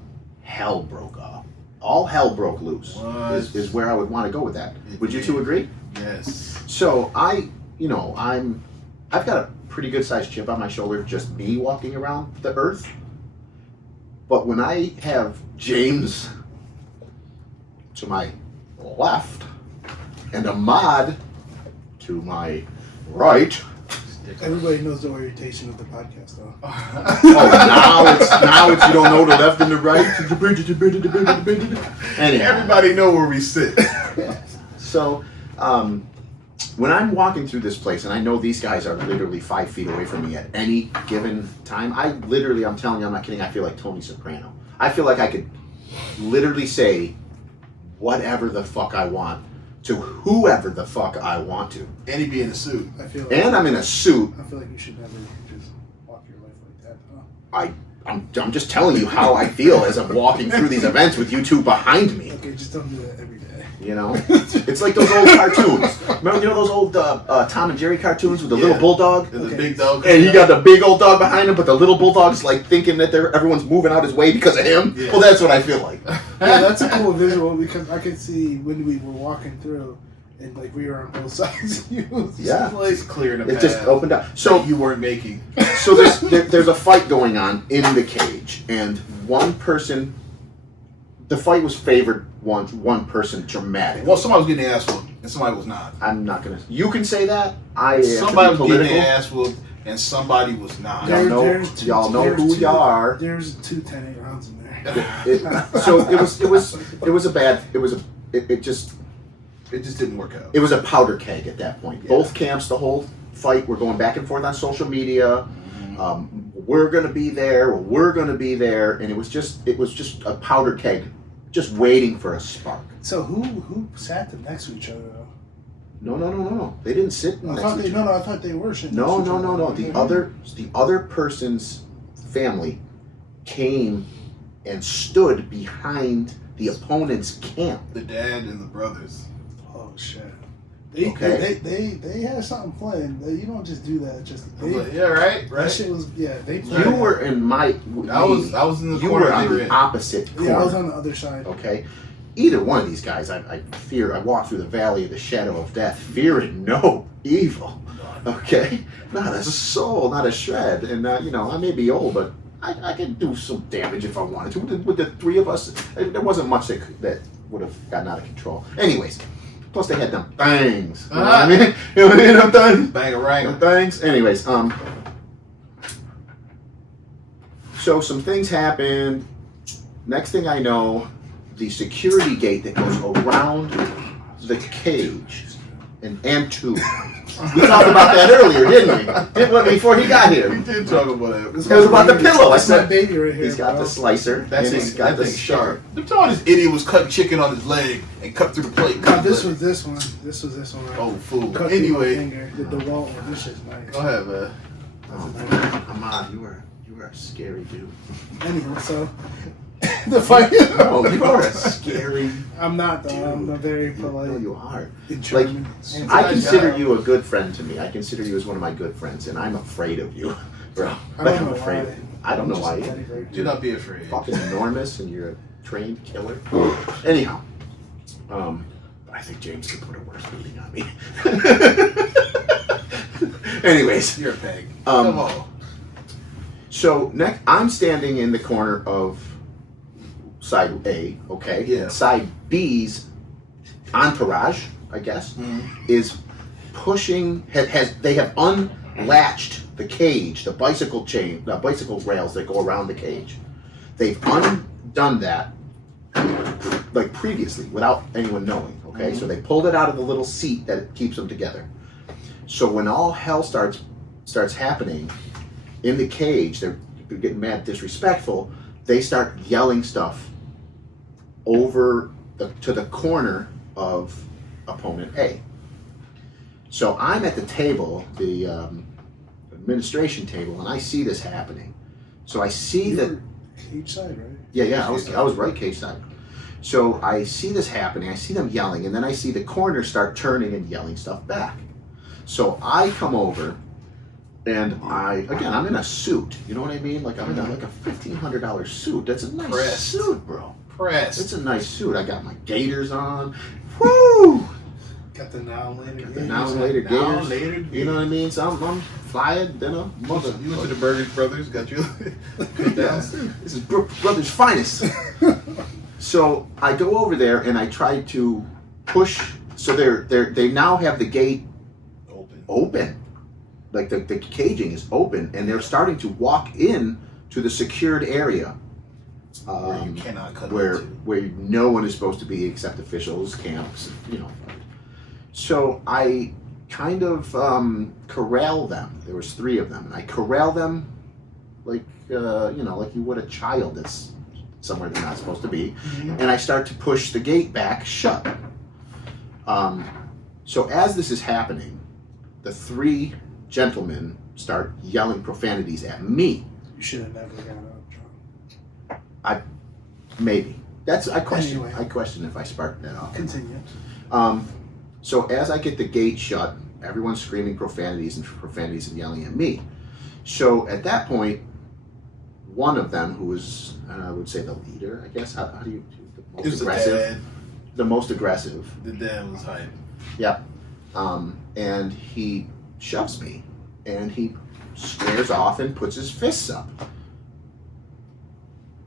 hell broke up. All hell broke loose is where I would want to go with that. Would you two agree? Yes. So I've got a pretty good sized chip on my shoulder, just me walking around the earth. But when I have James to my left and Ahmad to my right. Everybody knows the orientation of the podcast, though. now it's you don't know the left and the right. Anyhow. Everybody know where we sit. So, when I'm walking through this place, and I know these guys are literally 5 feet away from me at any given time, I'm telling you, I'm not kidding, I feel like Tony Soprano. I feel like I could literally say whatever the fuck I want to whoever the fuck I want to. And he'd be in a suit. And I'm in a suit. I feel like you should never just walk your life like that, huh? I'm just telling you how I feel as I'm walking through these events with you two behind me. Okay, just don't do that every day. You know, it's like those old cartoons. Remember, those old Tom and Jerry cartoons with the little bulldog? The big dog. And he got the big old dog behind him, but the little bulldog's like thinking that everyone's moving out his way because of him. Yeah. Well, that's what I feel like. Yeah, that's a cool visual because I could see when we were walking through and like we were on both sides. Yeah, It's clearing the it path. just opened up. So you weren't making. So there's a fight going on in the cage, and one person. The fight was favored one person dramatically. Well, somebody was getting their ass whooped, and somebody was not. I'm not gonna. You can say that. Somebody was getting their ass whooped, and somebody was not. Y'all know who y'all are. There's 2 10-8 rounds in there. It just didn't work out. It was a powder keg at that point. Yeah. Both camps, the whole fight, were going back and forth on social media. We're gonna be there. We're gonna be there, and it was just a powder keg, just waiting for a spark. So who sat them next to each other though? No. They didn't sit next to each other. I thought they were sitting. No. next to each other. The other person's family came and stood behind the opponent's camp. The dad and the brothers. Oh shit. They had something planned. You don't just do that. Right. That shit was They You were in my. I was in the You corner were they on were the in. opposite corner. Yeah, I was on the other side. Okay. Either one of these guys, I fear. I walk through the valley of the shadow of death, fearing no evil. Okay, not a soul, not a shred. And I may be old, but I can do some damage if I wanted to. With the 3 of us, there wasn't much that would have gotten out of control. Anyways. Plus, they had them things. You know what I mean? Them things. Bang-a-rang. Them things. Anyways, so some things happened. Next thing I know, the security gate that goes around the cage and 2. We talked about that earlier, didn't we? Before he got here. We did talk about it. It was about the pillow. I That's my said, baby right here. he's got the slicer. That he's got the thing's sharp. Them telling this idiot was cutting chicken on his leg and cut through the plate. No, this was this one. This was this one. Right? Oh, fool. Cut through my Anyway. finger. The wall. This shit's nice. Go ahead, man. Ahmad, you are a scary dude. Anyway, so the fight. No, you are a scary. I'm not though. I'm a very polite. No, you are. and Like, charming. I consider you a good friend to me. I consider you as one of my good friends, and I'm afraid of you, bro. I don't I'm know afraid. why. I don't know I'm why just either. very Do not be afraid. Fucking enormous, and you're a trained killer. Anyhow, I think James could put a worse beating on me. Anyways, You're a peg. Come on. so next I'm standing in the corner of side A, okay? Yeah. And side B's entourage, I guess, is pushing. They have unlatched the cage, the bicycle rails that go around the cage. They've undone that like previously without anyone knowing. Okay, so they pulled it out of the little seat that keeps them together. So when all hell starts happening in the cage, they're getting mad, disrespectful. They start yelling stuff over to the corner of opponent A. So I'm at the table, the administration table, and I see this happening. So I see that Cage side, right? Yeah. I was right cage side. So I see this happening. I see them yelling, and then I see the corner start turning and yelling stuff back. So I come over, and I'm in a suit. You know what I mean? Like I'm in like a $1,500 suit. That's a nice suit, bro. It's a nice suit. I got my gaiters on. Woo! Got the now and later gators. You know what I mean? So I'm flying, then I'm mother. You went to the Burgers Brothers, got you down. This is Brothers' finest. So I go over there and I try to push. So they now have the gate open. Like the caging is open, and they're starting to walk in to the secured area. Where you cannot cut where no one is supposed to be except officials, camps, you know. So I kind of corral them. There was 3 of them, and I corral them like like you would a child that's somewhere they're not supposed to be. Mm-hmm. And I start to push the gate back shut. So as this is happening, the 3 gentlemen start yelling profanities at me. You should have never gone up, John. Maybe. I question. Anyway. I question if I sparked that off. Continue. So as I get the gate shut, everyone's screaming profanities and yelling at me. So at that point, one of them, who was I would say the leader, I guess. How do you the most aggressive? The most aggressive. The dad was hype. Yep. And he shoves me, and he squares off and puts his fists up.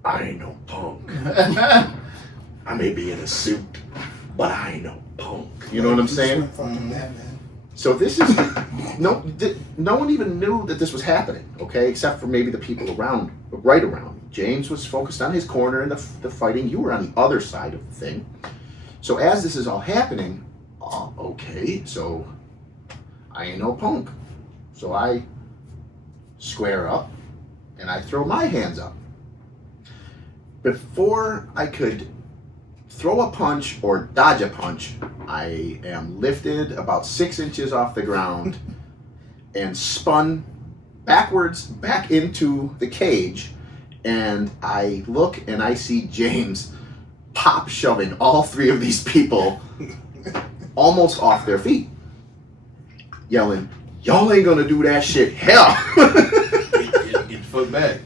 I ain't no punk. I may be in a suit, but I ain't no punk. You know what I'm saying? So this is no one even knew that this was happening. Okay, except for maybe the people right around. James was focused on his corner in the fighting. You were on the other side of the thing. So as this is all happening, okay, so I ain't no punk. So I square up and I throw my hands up. Before I could throw a punch or dodge a punch, I am lifted about 6 inches off the ground and spun backwards back into the cage, and I look and I see James pop shoving all 3 of these people almost off their feet, yelling, "Y'all ain't gonna do that shit, hell!" Get your foot back.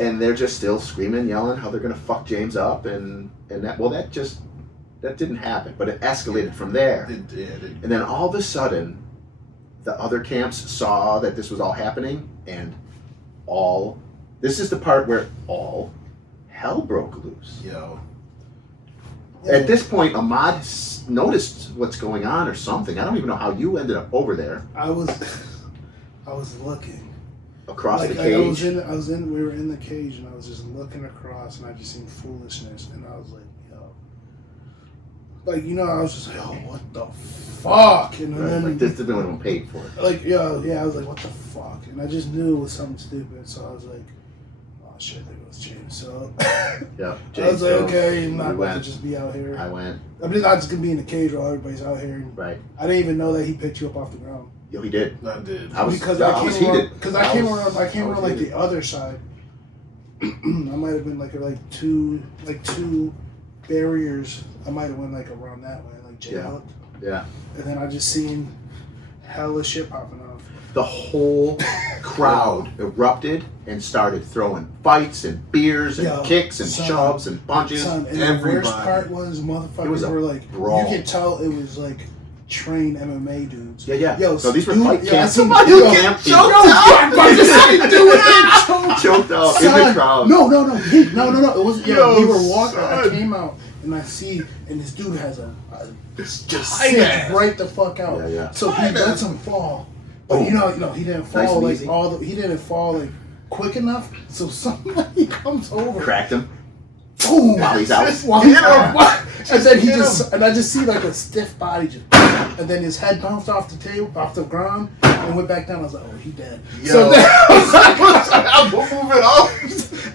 And they're just still screaming, yelling how they're gonna fuck James up, and that didn't happen, but it escalated from there. And then all of a sudden, the other camps saw that this was all happening, and this is the part where all hell broke loose. Yo. At this point, Ahmad noticed what's going on or something. I don't even know how you ended up over there. I was looking. Across the cage? We were in the cage, and I was just looking across, and I just seen foolishness, and I was like, yo. I was just like, oh, what the fuck? And then, like, this is the one who paid for it. Like, I was like, what the fuck? And I just knew it was something stupid, so I was like, oh, shit, there goes James. So, yeah, I was like, okay, I'm not about to just be out here. I went. I'm not just going to be in the cage while everybody's out here. Right. I didn't even know that he picked you up off the ground. Yo, he did. I did. I was heated. Because I came around like the other side. I might have been like two barriers. I might have went like around that way, like Jay out. Yeah. And then I just seen hella shit popping off. The whole crowd erupted and started throwing fights and beers and kicks and shoves and punches. And the worst part was motherfuckers were like, brawl. you could tell it was like trained MMA dudes. Yeah. Yo, so these were fight camps. Somebody who get choked out. Choked out in the crowd. No. It wasn't. We were walking. I came out and I see, and this dude has just sick right the fuck out. Yeah. So he lets him fall. But he didn't fall he didn't fall like quick enough. So somebody comes over, cracked him. Boom! While he's out. And then I just see like a stiff body just, and then his head bounced off the ground, and went back down. I was like, oh, he dead. Yo. So then I'm moving on.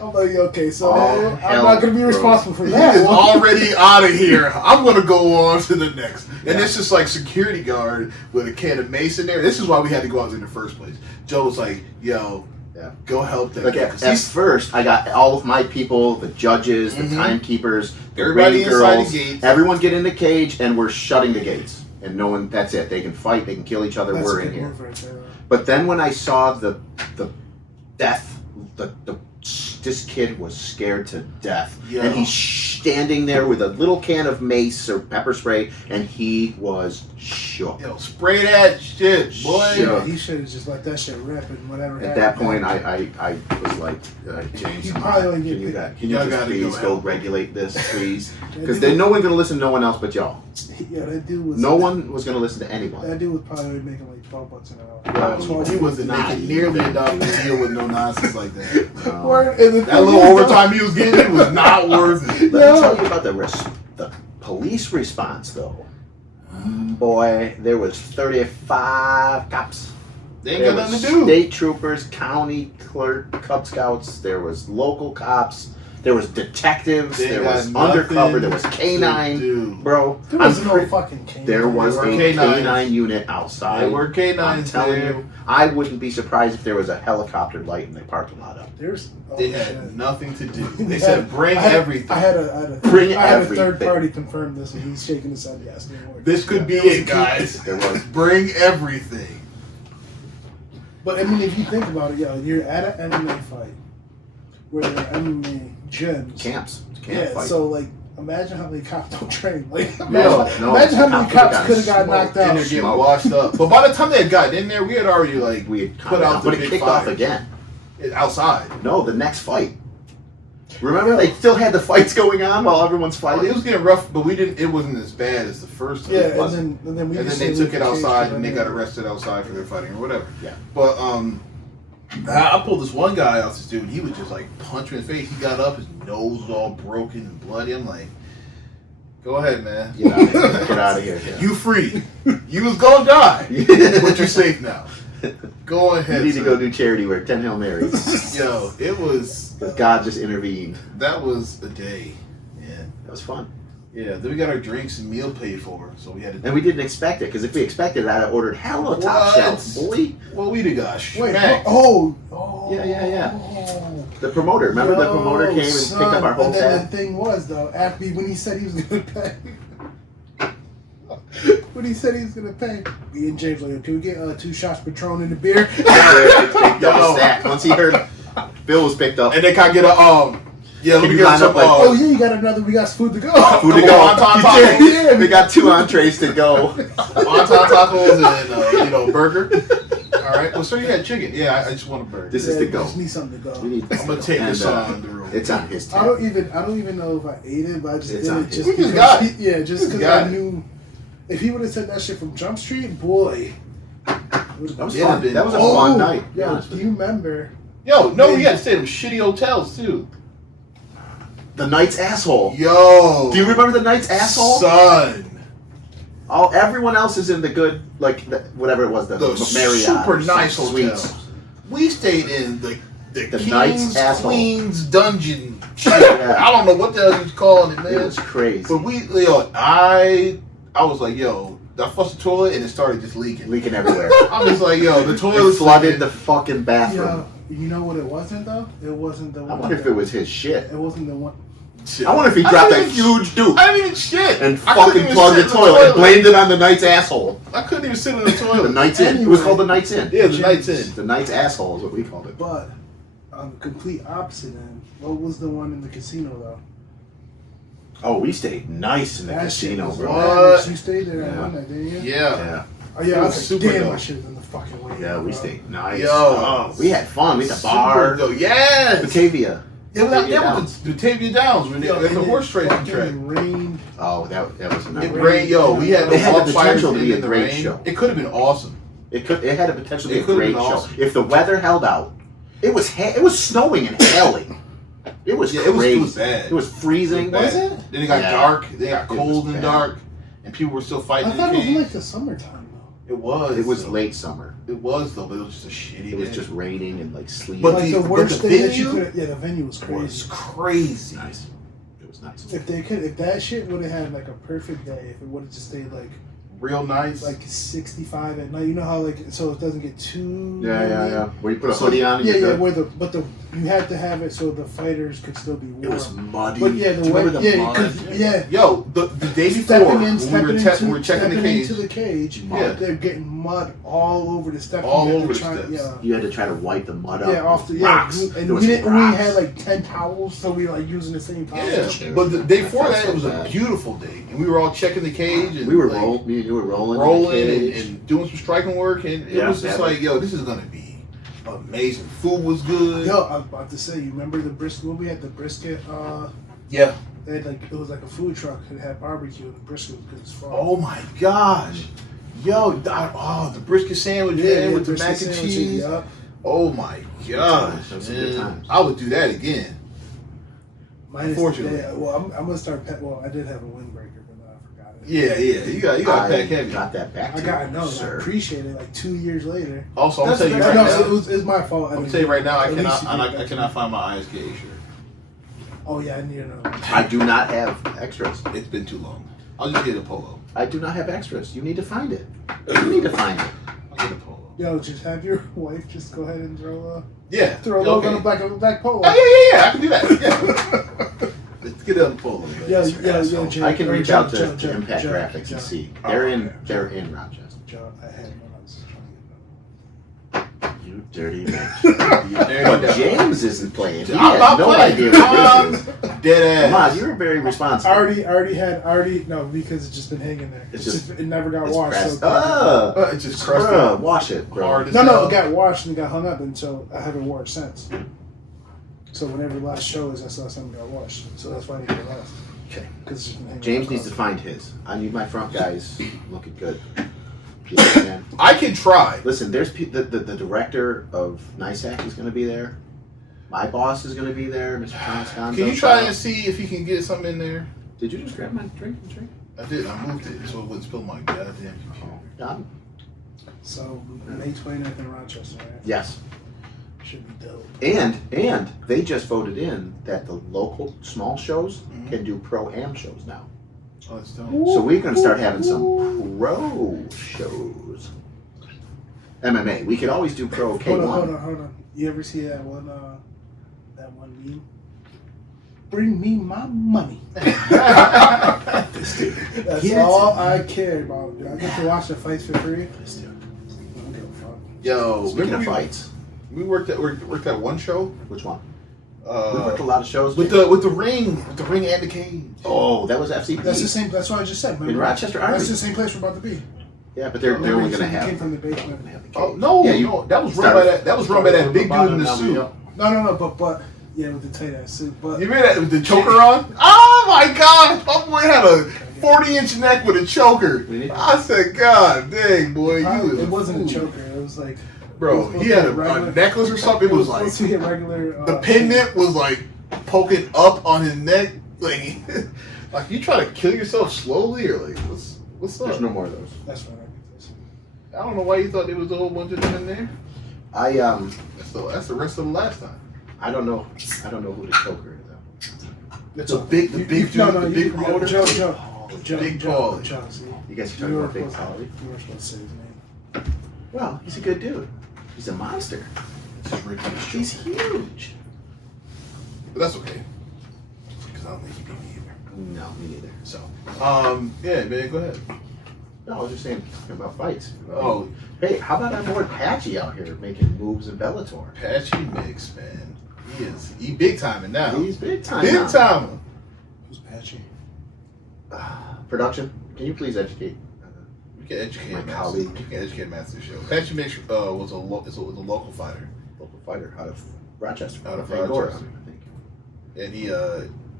I'm like, okay, so I'm not gonna be responsible for that. He is already out of here. I'm gonna go on to the next. And it's just like security guard with a can of mace in there. This is why we had to go out in the first place. Joe was like, yo, Yeah. Go help them. Like at first, I got all of my people, the judges, the timekeepers, the everybody ring inside girls, the gates. everyone get in the cage, and we're shutting the gates. And no one, that's it. They can fight, they can kill each other, That's we're a in good here. move right there. But then when I saw the death, this kid was scared to death. Yo. And he's standing there with a little can of mace or pepper spray, and he was shook. Yo, spray that shit, boy. Shook. Yeah, he should have just let that shit rip and whatever. At that point, I was like, James, He come probably on. only Can get you, picked. can you Y'all just gotta please go go help. regulate this, please? That Because dude- no one going to listen to no one else but y'all. Yeah, that dude was. No one was going to listen to anyone. That dude was probably making like $12 an hour. Yo, he wasn't making nearly enough to deal with no nonsense like that. That little overtime he was getting, it was not worth it. Let me tell you about the police response, though. Boy, there was 35 cops. They ain't There got was nothing to do. state troopers, county clerk, Cub Scouts. There was local cops. There was detectives. They There got was undercover. There was nothing canine. to do. Bro, There was I'm no pre- fucking cane. there was a were canines. canine unit outside. There were I'm canines telling there. you, I wouldn't be surprised if there was a helicopter lighting the parking lot up. There's. They shit. had nothing to do. They We said, had- bring I had- everything. I had a Bring I had a everything. third party confirm this, and he's shaking his head. Yes, they were. This could be There was it, a guys. There was. Bring everything. But I mean, if you think about it, you're at an MMA fight where there are MMA gyms. Camps. Camp Yeah, fight. so like, imagine how many cops don't train. Like, No, imagine how many cops could have got smoked. knocked And out. they're getting washed up. But by the time they had gotten in there, we had already like we had put out the but it big kicked fire. off again. Outside. No, the next fight. Remember, they still had the fights going on while everyone's Well, fighting. it was getting rough, but we didn't. It wasn't as bad as the first time. Yeah, It and wasn't. then we And just then they say took it Luke Cage outside came and they in. got arrested outside for their fighting or whatever. Yeah. But I pulled this one guy out, this dude. He was just like punch me in the face. He got up, his nose was all broken and bloody. I'm like, go ahead, man. Get out of here. Get out of here. Yeah. You free. You was gonna die, but you're safe now. Go ahead. You need to sir. go do charity work. 10 Hail Marys. Yo, it was. God just intervened. That was a day. Yeah. That was fun. Yeah. Then we got our drinks and meal paid for, so we had to. And we didn't expect it, because if we expected that, I ordered hella top What? shelf, boy. Well, we did got Wait, smacked. oh, Yeah. oh. The promoter. Remember the promoter came and Son, picked up our whole and then tab? the thing was though, after when he said he was gonna pay, when he said he was gonna pay, me and James like, can we get 2 shots Patron in the beer? They picked up Yo. a stack. Once he heard Bill was picked up. And then can I get a yeah? Let Can me you get line some up like- Oh yeah, you got another. We got food to go. Food to Come go. on, Tom, Tom. Yeah, We got 2 entrees to go. wonton tacos and burger. All right. Well, so you had chicken. Yeah, I just want a burger. This is to go. Just need something to go. We need I'm gonna take this and, on the room. It's on his I tab. don't even know if I ate it, but I just It's did on it his- just We just because. got it. Yeah, just because got I it. knew if he would have said that shit from Jump Street, boy. That was Yeah, fun. been- That was a Oh, fun night. to be Yo, honest do with you remember? Yo, no, we had to stay in them shitty hotels too. The Knight's asshole. Yo. Do you remember the Knight's asshole? Son. Everyone else is in the good, like whatever it was, the Marriott, super nice suites. hotels. We stayed in the The Knight's King's asshole. Queen's dungeon. Shit. Yeah. I don't know what the hell he's calling it, man. It was crazy. But I was like, yo, I flushed the toilet and it started just leaking. Leaking everywhere. I was like, yo, the It toilet flooded the fucking bathroom. Yeah, you know what it wasn't though? It wasn't the one. I wonder if it was his shit. It wasn't the one. I wonder if he dropped that huge dude I didn't even shit. and I couldn't fucking even plugged sit the in toilet and blamed it on the Knight's asshole. I couldn't even sit in the The toilet. Knight's Inn. It was called the Knight's Inn. Yeah, the Knight's in. The Knight's asshole is what we called it. But on the complete opposite end, what was the one in the casino though? Oh, we stayed nice in the That casino, shit was bro. What? You stayed there at Yeah. one night, didn't you? Yeah. Yeah. Oh yeah, It I was was super like, damn, dope. I should have done the fucking way. Yeah, we bro. stayed nice. Yo. Oh, we had fun. We had a bar. Super dope. Yes. Batavia. Yeah, that was the Batavia Downs when they Yo, at the and horse it racing fucking track. rained. Oh, that was a nice. It rained, yo. We had It the had the bonfires potential to be a in the great rain. show. It could have been awesome. It had a potential to be It a could've great been show awesome. if the weather held out. It was snowing and hailing. It was Yeah, crazy. it was bad. It was freezing. Bad. Was it? Then it got Yeah. dark. They got It was cold and bad. dark, and people were still I fighting. thought in it the was cave. like the summertime though. It was. It was though. late summer. It was though, but it was just a shitty. It was day. just raining and like sleet. But Like the- the worst the thing that you venue could. Yeah, the venue was crazy. was crazy. nice. It was nice. If they could, if that shit would have had like a perfect day, if it would have just stayed like real nice. like 65 at night. You know how so it doesn't get too. Yeah. Where you put a hoodie on. And Yeah, you're yeah. good. You had to have it so the fighters could still be warm. It was muddy. But yeah, Do you remember the mud? Yeah. Yo, the day before when we were checking the cage. Into the cage, they're getting mud all over the steps. All over the steps. Yeah. You had to try to wipe the mud out. Yeah, off the rocks. and we had like 10 towels, so we were like using the same towels. Yeah, but the day before that, it was a beautiful day, and we were all checking the cage, and we were like, me and you were rolling and doing some striking work, and it was just like, yo, this is gonna be amazing. Food was good. Yo, I was about to say, you remember the brisket? When we had the brisket, yeah, they had it was like a food truck. It had barbecue, and the brisket was good as fuck. Oh my gosh, yo, the brisket sandwich, with the mac and cheese. Yep. Oh my gosh, man. I would do that again. Unfortunately, I'm gonna start. I did have a windbreaker, but I forgot it. Yeah, you got pack heavy. Got that back. I appreciate it. Like 2 years later. Also, I'm telling you right now, it's my fault. I'm tell you right now, I cannot find my ISK shirt. Oh yeah, I need another one. I do not have extras. It's been too long. I'll just get a polo. I do not have extras. You need to find it. You need to find it. I'll get a polo. Yo, just have your wife just go ahead and throw a logo on the back of the back polo. Oh yeah, I can do that. Yeah. Let's get on the polo. Yeah, I can reach out to Impact Graphics and see. They're in Rochester. Joe, I had one. I was just trying to get You dirty bitch. But James isn't playing. He I'm has not no playing. idea what this is. Dead ass. Maz, you were very responsible. no, because it's just been hanging there. It never got it's washed. pressed. So It's just crusted. Wash it, bro. Hard as no, hell. it got washed and it got hung up, and so I haven't worn it since. So whenever the last show is, I saw something got washed. So that's why I didn't get last. Okay. Because it's just been hanging. James needs to find his. I need my front guys looking good. Yeah, man. I can try. Listen, there's the director of NISAC is going to be there. My boss is going to be there, Mr. Thomas Gonzo. Can you try and see if you can get something in there? Did you just grab my drink? I did. I moved it so it wouldn't spill my goddamn computer. Done. So May 29th in Rochester, right? Yes. Should be dope. And they just voted in that the local small shows can do pro-am shows now. Oh, that's dope. So we're going to start having some pro shows. MMA. We could always do pro K1. Hold on. You ever see that one meme? Bring me my money. This dude. That's all I care about. I get to watch the fights for free. This dude. I don't give a fuck. Yo, Speaking of fights. We worked at one show. Which one? We worked a lot of shows. With the ring and the cage. Oh, that was FCP. That's the same. That's what I just said. Remember? In Rochester, Army. That's the same place we're about to be. Yeah, but they're only going to have. Came from the basement. Oh no, no, that was run by that big dude in the suit. No, but yeah, with the tight ass suit. But you remember that with the choker on? Oh my god, my boy had a 40-inch neck with a choker. I said, God dang, boy, it wasn't a choker. It was like, bro, he had a necklace or something. It was like the pendant was like poking up on his neck, like like you try to kill yourself slowly or like what's up? There's no more of those. That's right. I don't know why you thought there was a whole bunch of them in there. That's the rest of the last time. I don't know who the choker is though. It's the big dude, the big promoter. Joe, Big Paul. You guys are talking about Big Paul. You were supposed to say his name. Well, he's a good dude. He's a monster. He's huge. But that's okay. Because I don't think he beat me either. No, me neither. So, yeah, man, go ahead. No, I was just saying talking about fights. Oh, hey, how about our boy Patchy out here making moves in Bellator? Patchy Mix, man. He big timing now. He's big time. Big timer. Who's Patchy? Production, can you please educate? You can educate My Master. colleague. You can educate Master Show. Patchy Mix was a local fighter. Local fighter out of Rochester. Out of Angora, Rochester. I think. And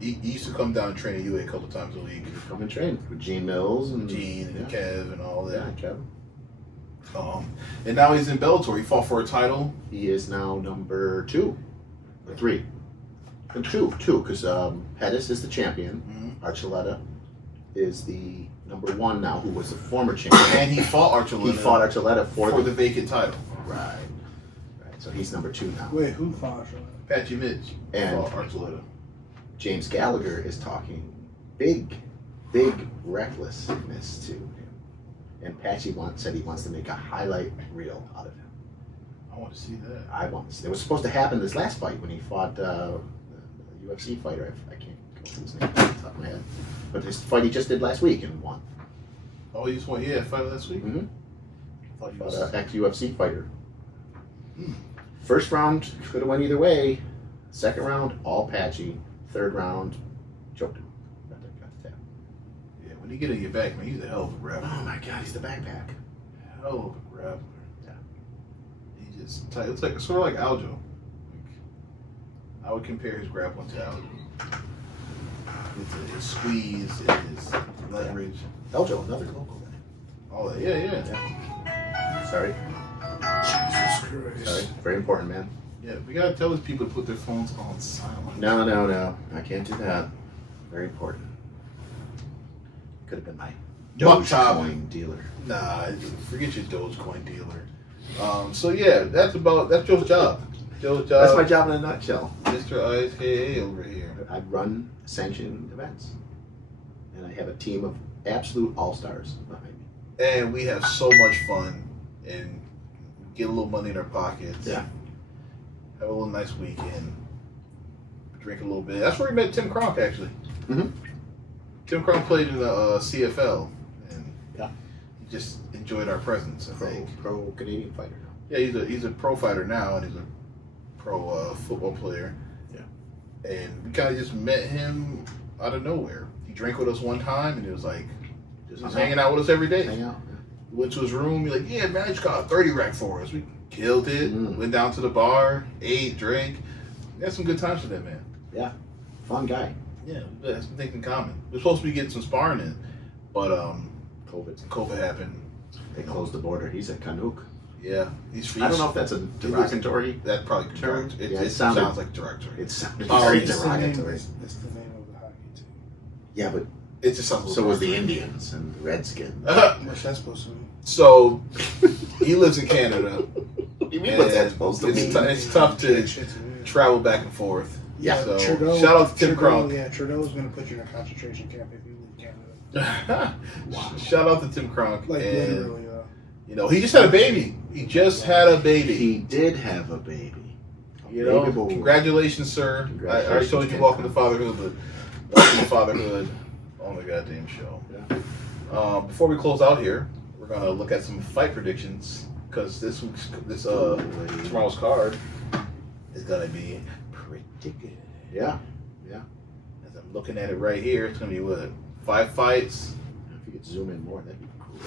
he used to come down and train at UA a couple times a week. He would come and train with Gene Mills and Gene and Kev and all that. Yeah, Kev. And now he's in Bellator. He fought for a title. He is now number 2 or 3. And two, because Pettis is the champion. Mm-hmm. Archuleta is the number 1 now, who was the former champion. And he fought Archuleta. He fought Archuleta for the vacant title. Right. So he's number 2 now. Wait, who fought Archuleta? Patchy Mitch And fought Archuleta. James Gallagher is talking big recklessness to him. And Patchy said he wants to make a highlight reel out of him. I want to see that. I want to see. It was supposed to happen this last fight when he fought the UFC fighter. I can't go through his name off the top of my head. But his fight he just did last week and won. Oh, he just won, fight last week? Mm-hmm. Thought he Fought was... an ex-UFC fighter. First round could have went either way. Second round, all Patchy. Third round, choked him. Got the tap. Yeah, when you get in your back, man, he's a hell of a grappler. Oh my God, he's the backpack. Hell of a grappler. Yeah. He just, it's like sort of like Aljo. Like, I would compare his grappling to Aljo. With his squeeze and his leverage. Eljo, another local guy. All that, yeah. Sorry. Jesus Christ. Sorry. Very important, man. Yeah, we gotta tell these people to put their phones on silent. No. I can't do that. Very important. Could have been my Buck top. Dogecoin dealer. Nah, forget your Dogecoin dealer. So yeah, that's Joe's job. Joe's job. That's my job in a nutshell. Mr. ISKA over here. I run sanctioned events. And I have a team of absolute all-stars behind me. And we have so much fun and get a little money in our pockets. Yeah. Have a little nice weekend. Drink a little bit. That's where we met Tim Kronk, actually. Mm-hmm. Tim Kronk played in the CFL. And Yeah. he just enjoyed our presence, I think. Pro Canadian fighter. Yeah, he's a pro fighter now, and he's a pro football player. Yeah. And we kind of just met him out of nowhere. He drank with us one time, and he was like, just was hanging out with us every day. Hang out. We went to his room. He's like, yeah, man, I just got a 30 rack for us. We killed it. Mm. Went down to the bar, ate, drank. We had some good times with that man. Yeah. Fun guy. Yeah, we had some things in common. We were supposed to be getting some sparring in, but COVID happened. They closed the border. He's at Canuck. Yeah, I don't know if that's a derogatory. That's probably term. derogatory. Yeah, It it sounded- sounds like derogatory. It sounded Oh, very it's derogatory. It's the name of the hockey team. Yeah, but It just sounds. a so little was the derogatory. Indians and the Redskins. What's that supposed to mean? So he lives in Canada. What do you mean? What's that supposed to mean? It's tough to Shit to me. travel back and forth. Yeah. So Trudeau, shout out to Tim Trudeau, Kronk. Yeah, Trudeau's gonna put you in a concentration camp if you leave Canada. Wow. Shout out to Tim Kronk. Like and, literally. you know, he just had a baby. He just had a baby. He did have a baby. You know, Baby boy. congratulations, sir. I already Congratulations, told you Tim. welcome to fatherhood, but welcome to fatherhood on the goddamn show. Yeah. Before we close out here, we're gonna look at some fight predictions because tomorrow's card is gonna be pretty good. Yeah. As I'm looking at it right here, it's gonna be what 5 fights. If you could zoom in more, that'd be cool.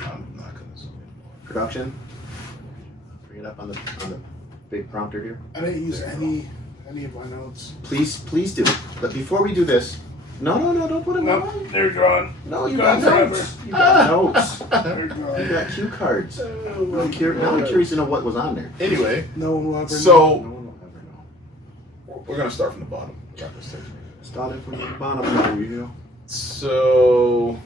I'm not gonna zoom in more. Production. Bring it up on the big prompter here. I didn't use any of my notes. Please do. But before we do this, no, don't put them on. They're drawn. No, you Gone got forever. notes. You got notes. They're You drawn. got cue cards. Oh Now I'm curious to know what was on there. Anyway, No one will ever No so one will ever know. we're gonna start from the bottom. Got this thing. Starting from the bottom of you. So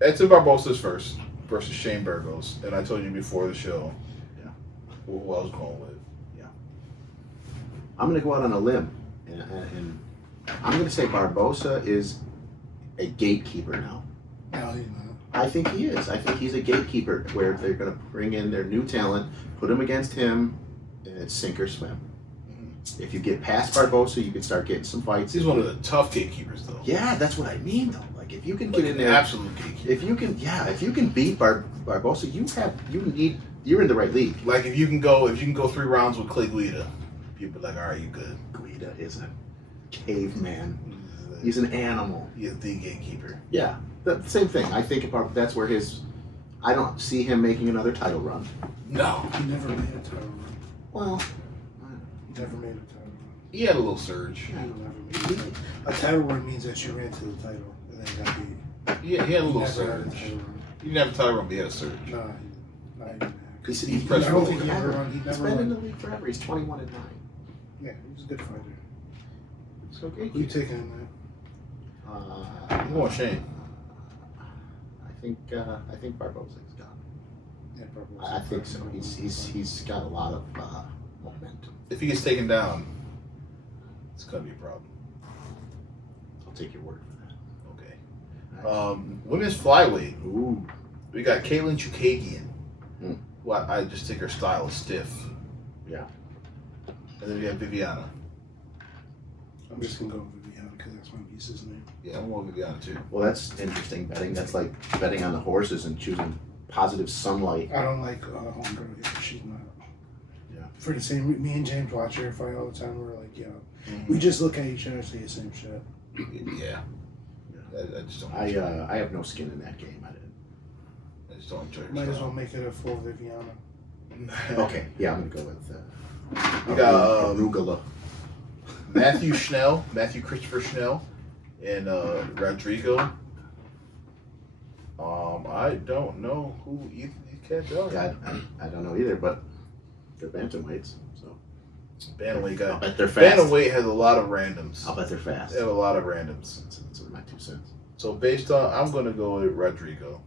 Edson Barbosa's first versus Shane Burgos, and I told you before the show. Yeah. Who I was going with. I'm going to go out on a limb, and I'm going to say Barbosa is a gatekeeper now. No, he's not. I think he is. I think he's a gatekeeper where they're going to bring in their new talent, put him against him, and it's sink or swim. If you get past Barbosa, you can start getting some fights. He's one of the tough gatekeepers, though. Yeah, that's what I mean, though. Like if you can Like get in an there, absolute gatekeeper. if you can beat Barbosa, you're in the right league. Like if you can go 3 rounds with Clay Guida, people be like, all right, you good. Guida is a caveman. He's an animal. He's the gatekeeper. Yeah, the same thing. I think that's where I don't see him making another title run. No, He never made a title run. Well, He never made a title run. he had a little surge. He never made it. A title run means that you ran to the title and then got beat. He had a He little never had a surge. title run. He didn't have a title run, but he had a surge. Nah, he didn't have. he's pressure I don't roll. think he ever run. He He's never been in run. the league forever. He's 21-9. Yeah, he's a good fighter. So okay. Who you taking him, man? I'm going Shane. I think Barbosa's gone. Yeah, probably. I think so. He's got a lot of momentum. If he gets taken down, it's gonna be a problem. I'll take your word for that. Okay. Women's flyweight. Ooh. We got Caitlin Chukagian. Hmm. Who I just think her style is stiff. Yeah. And then we have Viviana. I'm just gonna go with Viviana because that's my niece's name. Yeah, I'm going with Viviana too. Well, that's interesting betting. That's like betting on the horses and choosing positive sunlight. I don't like homegirl either. She's not. Yeah. For the same, me and James watch her fight all the time. We're like, Mm-hmm. we just look at each other and say the same shit. Yeah. I just don't. I have no skin in that game. I just don't enjoy her Might as style. well make it a full Viviana. Okay, yeah, I'm gonna go with We got arugula. Matthew Christopher Schnell, and Rodrigo. I don't know who either of these cats are. Yeah, I don't know either, but they're bantamweights, so Bantamweight I'll guy. bet they're fast. Bantamweight has a lot of randoms. I'll bet they're fast. They have a lot of randoms. That's my 2 cents. So based on, I'm gonna go with Rodrigo.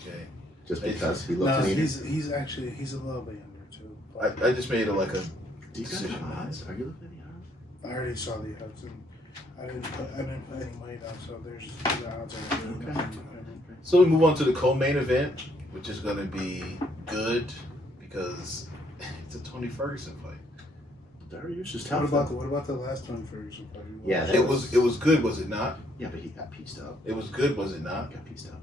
Okay. Just because he No, looks meaner. he's a little bit younger too. I just made it like a Do you got decision. the odds? Are you looking at the odds? I already saw the odds and I didn't put any money down, so there's the odds. Okay. So we move on to the co-main event, which is going to be good because it's a Tony Ferguson fight. Darius is What tough. about the last Tony Ferguson fight? Yeah, that It was good, was it not? Yeah, but he got pieced up. It was good, was it not? He got pieced up.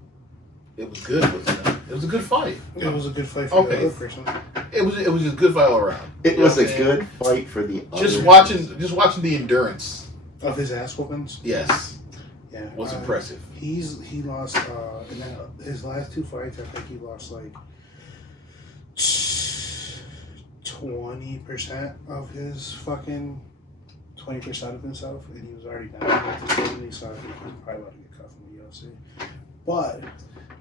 It was good, was it not? It was a good fight. It was a good fight for Okay. the other person. It was just a good fight all around. It You know was what a I'm saying? good fight for the Just other watching the endurance. Of his ass whoopings? Yes, Yeah. was impressive. He lost and then his last 2 fights I think he lost like 20% of his fucking 20% of himself, and he was already down at the 70, so I think he's probably about to get cut from the UFC. But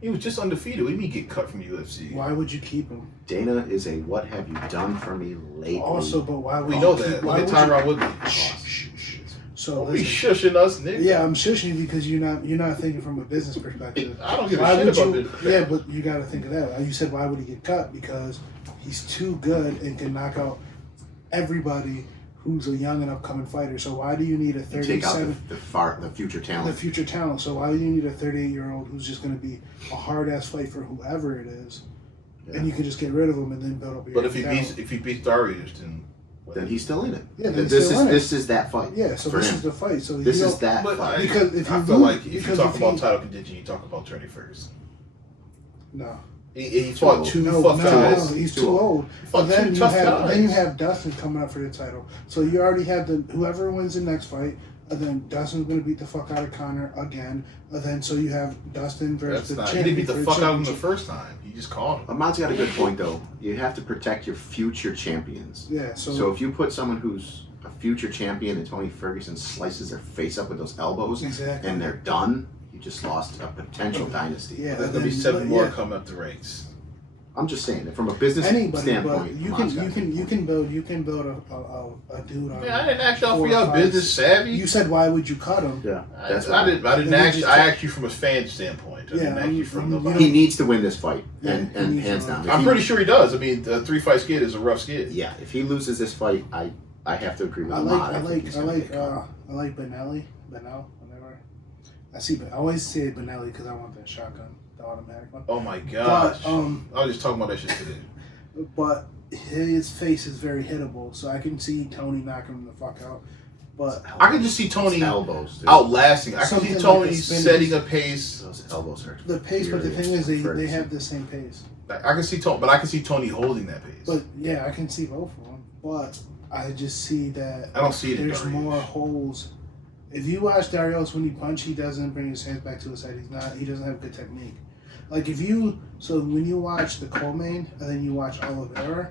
He was just undefeated. What do you mean get cut from UFC? why would you keep him? Dana is a what have you done for me lately? Also, but why would We you know keep, that. why Look at would you- Tyron Woodley. So Don't be listen, shushing us, nigga. yeah, I'm shushing you because you're not thinking from a business perspective. I don't give Why a shit would about you? this. Yeah, but you got to think of that. You said why would he get cut? Because he's too good and can knock out everybody who's a young and upcoming fighter. So why do you need a You take out 37? the future talent. The future talent. So why do you need a 38-year-old who's just going to be a hard ass fight for whoever it is, Yeah. and you can just get rid of him and then build up your. But if he talent. beats Darius, Then he's still in it. Yeah, then he's this still is in it. this is that fight. Yeah, so for this him. is the fight. So This you is don't- that But fight. Because if I you feel lose- like if you because talk if about he- title contention, you talk about Tony Ferguson. No. He fought two No, fuck no, guys. he's Too too old. old. He fought But then two you tough have guys. then you have Dustin coming up for the title. So you already have whoever wins the next fight, and then Dustin's going to beat the fuck out of Conor again. And then so you have Dustin versus That's the not. He champion. didn't beat the for fuck out of him the championship. first time. He just caught him. Ahmad's got a good point though. You have to protect your future champions. Yeah. So if you put someone who's a future champion and Tony Ferguson slices their face up with those elbows exactly. and they're done, you just lost a potential dynasty. Yeah. There's and gonna be then- 7 more yeah. coming up the ranks. I'm just saying that from a business Anybody, standpoint. but you Ahmad's can got you can build a dude on. Man, I didn't ask y'all 4 for or y'all 5. business savvy. You said why would you cut him? Yeah, I that's didn't Then ask. we I just- asked you from a fan standpoint. I didn't Yeah, ask you from the. you He needs to win this fight, Yeah, and he needs hands to win. down. If I'm he- pretty sure he does. I mean, the 3-fight skid is a rough skid. Yeah, if he loses this fight, I have to agree with I Ahmad. like think he's gonna get cut. I like Benelli. Whenever I see, I always say Benelli because I want that shotgun, the automatic one. Oh my gosh. But I was just talking about that shit today. but his face is very hittable, so I can see Tony knocking him the fuck out. But I can just see Tony His elbows, dude. outlasting. I can Something see like Tony a spinach. setting a pace. Those elbows hurt. the pace, but the thing is, they Ferguson. have the same pace. I can see Tony, but I can see Tony holding that pace. But yeah, I can see both of them. But I just see that I don't see it in there's Darius. more holes. If you watch Darius when he punch, he doesn't bring his hands back to his head. He doesn't have good technique. Like so when you watch the co-main and then you watch Oliveira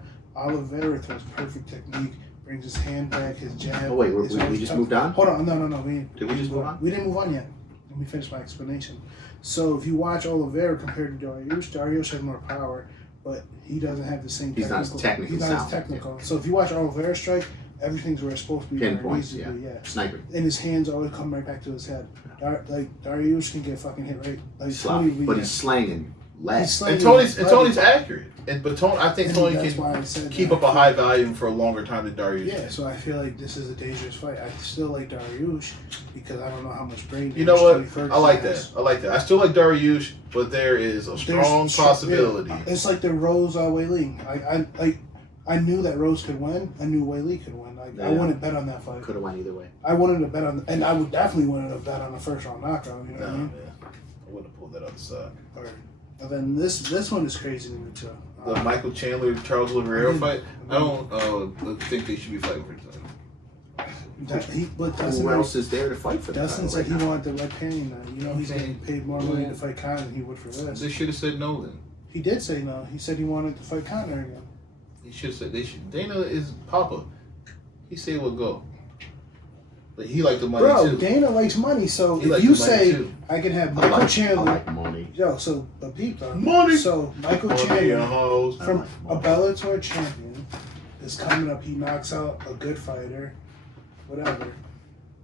throws perfect technique, brings his hand back, his jab. Oh wait, is we always just tough. moved on? Hold on, no. Did we just move on? We didn't move on yet. Let me finish my explanation. So if you watch Oliveira compared to Darius has more power, but he doesn't have the same. He's not as technical He's not as sound. technical. So if you watch Oliveira strike, everything's where it's supposed to be. where it Pinpoints, needs to be, yeah. Sniper. And his hands always come right back to his head. Like Darius can get fucking hit right. Like Slap. Tony, But he's slanging less. And Tony's accurate. But I think Tony that's why I can said keep that. up a high volume for a longer time than Dariush. Yeah, so I feel like this is a dangerous fight. I still like Dariush because I don't know how much brain. You know what? Tony Ferguson I like has. that. I like that. I still like Dariush, but there is a strong possibility. Yeah, it's like the Rose Weili. I knew that Rose could win. I knew Weili could win. I wouldn't bet on that fight. Could have went either way. I wanted to bet on, and I would definitely want to bet on the first round knockout. You know what I mean? Man. I wouldn't have pulled that other side. All right. And then this one is crazy to me too. The Michael Chandler Charles Oliveira fight. I don't think they should be fighting for the title. But Dustin, Who else is there to fight for the Dustin title said right he now? wanted the red pain. You know he's getting paid more money to fight Conor than he would for this. They should have said no then. He did say no. He said he wanted to fight Conor again. He should have said they should. Dana is Papa. He said we'll go. But he liked the money Bro, too. Dana likes money, so He if likes you the money, say too. I can have I Michael like Chandler, money. yo, so but Pete though. Money. So Michael Money Chandler and hoes. from like a money. Bellator champion is coming up. He knocks out a good fighter, whatever.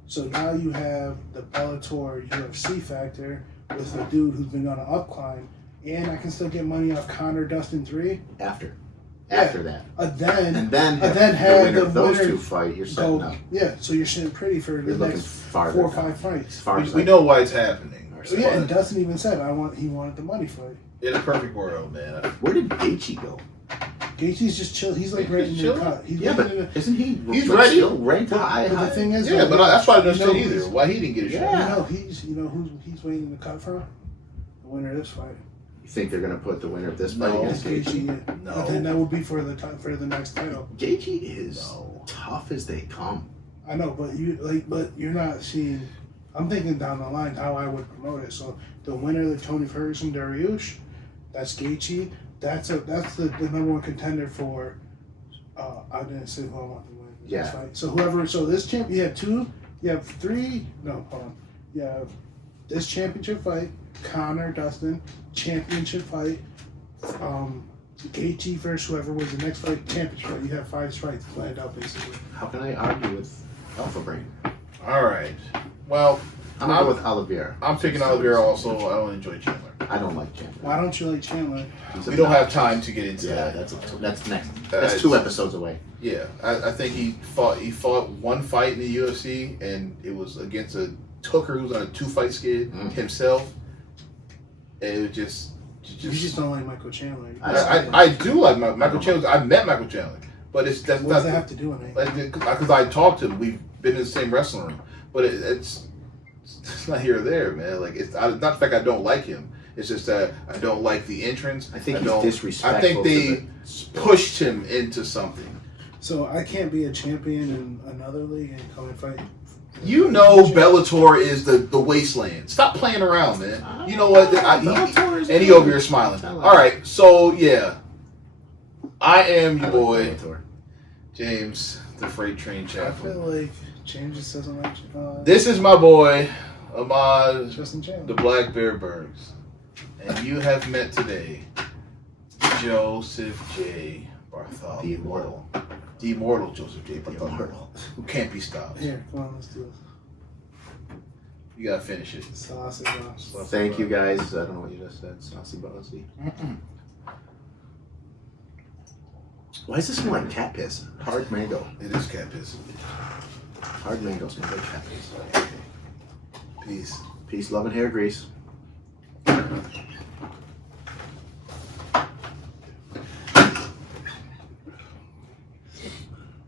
So now you have the Bellator UFC factor with a dude who's been on an up climb, and I can still get money off Conor Dustin 3. After Yeah. that. And then And then have the winner the of those winner two fight, you're setting go. up. Yeah, so you're sitting pretty for You're the looking next farther. 4 or 5 fights. Far We know why it's happening. So yeah, and Dustin even said he wanted the money fight. In a perfect world, man. Where did Gaethje go? Gaethje's just chill. He's like He's right in the chilling? cut. He's Yeah, right but in the, isn't he? He's like, ready. Still ranked high. but the thing is, Yeah, but that's why I don't understand you know, either. Why he didn't get a shot. Yeah. you know who's he's waiting in the cut from? The winner of this fight. You think they're gonna put the winner of this fight No. against Gaethje? Gaethje. No. But then that would be for the next title. Gaethje is No. tough as they come. I know, but you're not seeing. I'm thinking down the line how I would promote it. So the winner of the Tony Ferguson Dariush, that's Gaethje. That's the number one contender for. I didn't say who I want to win. Yeah. This fight. So whoever. So this champ. You have two. You have three. No, hold on. You have this championship fight. Conor Dustin championship fight. Gaethje versus whoever was the next fight. Championship fight. You have 5 fights planned out basically. How can I argue with Alpha Brain? All right. Well, I'm gonna go with Oliveira. I'm taking Oliveira also. I don't enjoy Chandler. I don't like Chandler. Why don't you like Chandler? He's We don't have time to get into Yeah, that. that's next. That's 2 episodes away. Yeah, I think he fought one fight in the UFC, and it was against a Tucker who was on a 2-fight skid himself. And it was just. You just don't like Michael Chandler. I do like Michael Chandler. I met Michael Chandler, but that's What not does that have to do with it? because I talked to him. We've been in the same wrestling room, but it's not here or there, man. Like it's not the fact I don't like him. It's just that I don't like the entrance. I think he's don't- disrespectful. I think they to the pushed him into something. So I can't be a champion in another league and come and fight. You know, Bellator is the wasteland. Stop playing around, man. You know what? Bellator is And he good. over here smiling. All right, so yeah, I am I your like boy, Bellator. James, the Freight Train I Chaplain. feel like James just doesn't like This is my boy, Ahmad, Justin the Chandler. Black Bear Bergs, and you have met today Joseph J. Bartholomew. The immortal. The immortal Joseph J. The Bartholomew. immortal. Who can't be stopped. Here, come on, let's do this. You gotta finish it. Saucy boss. Thank you guys. I don't know what you just said. Saucy bossy. Why does this smell like cat piss? Hard mango. It is cat piss. Hard mango smells like cat piss. Peace. Peace, love, and hair grease.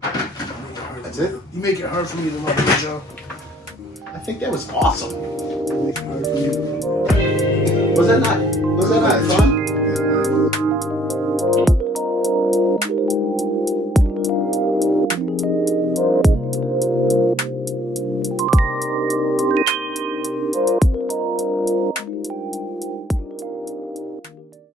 That's it? You make it hard for me to love you, Joe. I think that was awesome. You make it hard for me to love you. Was that not fun?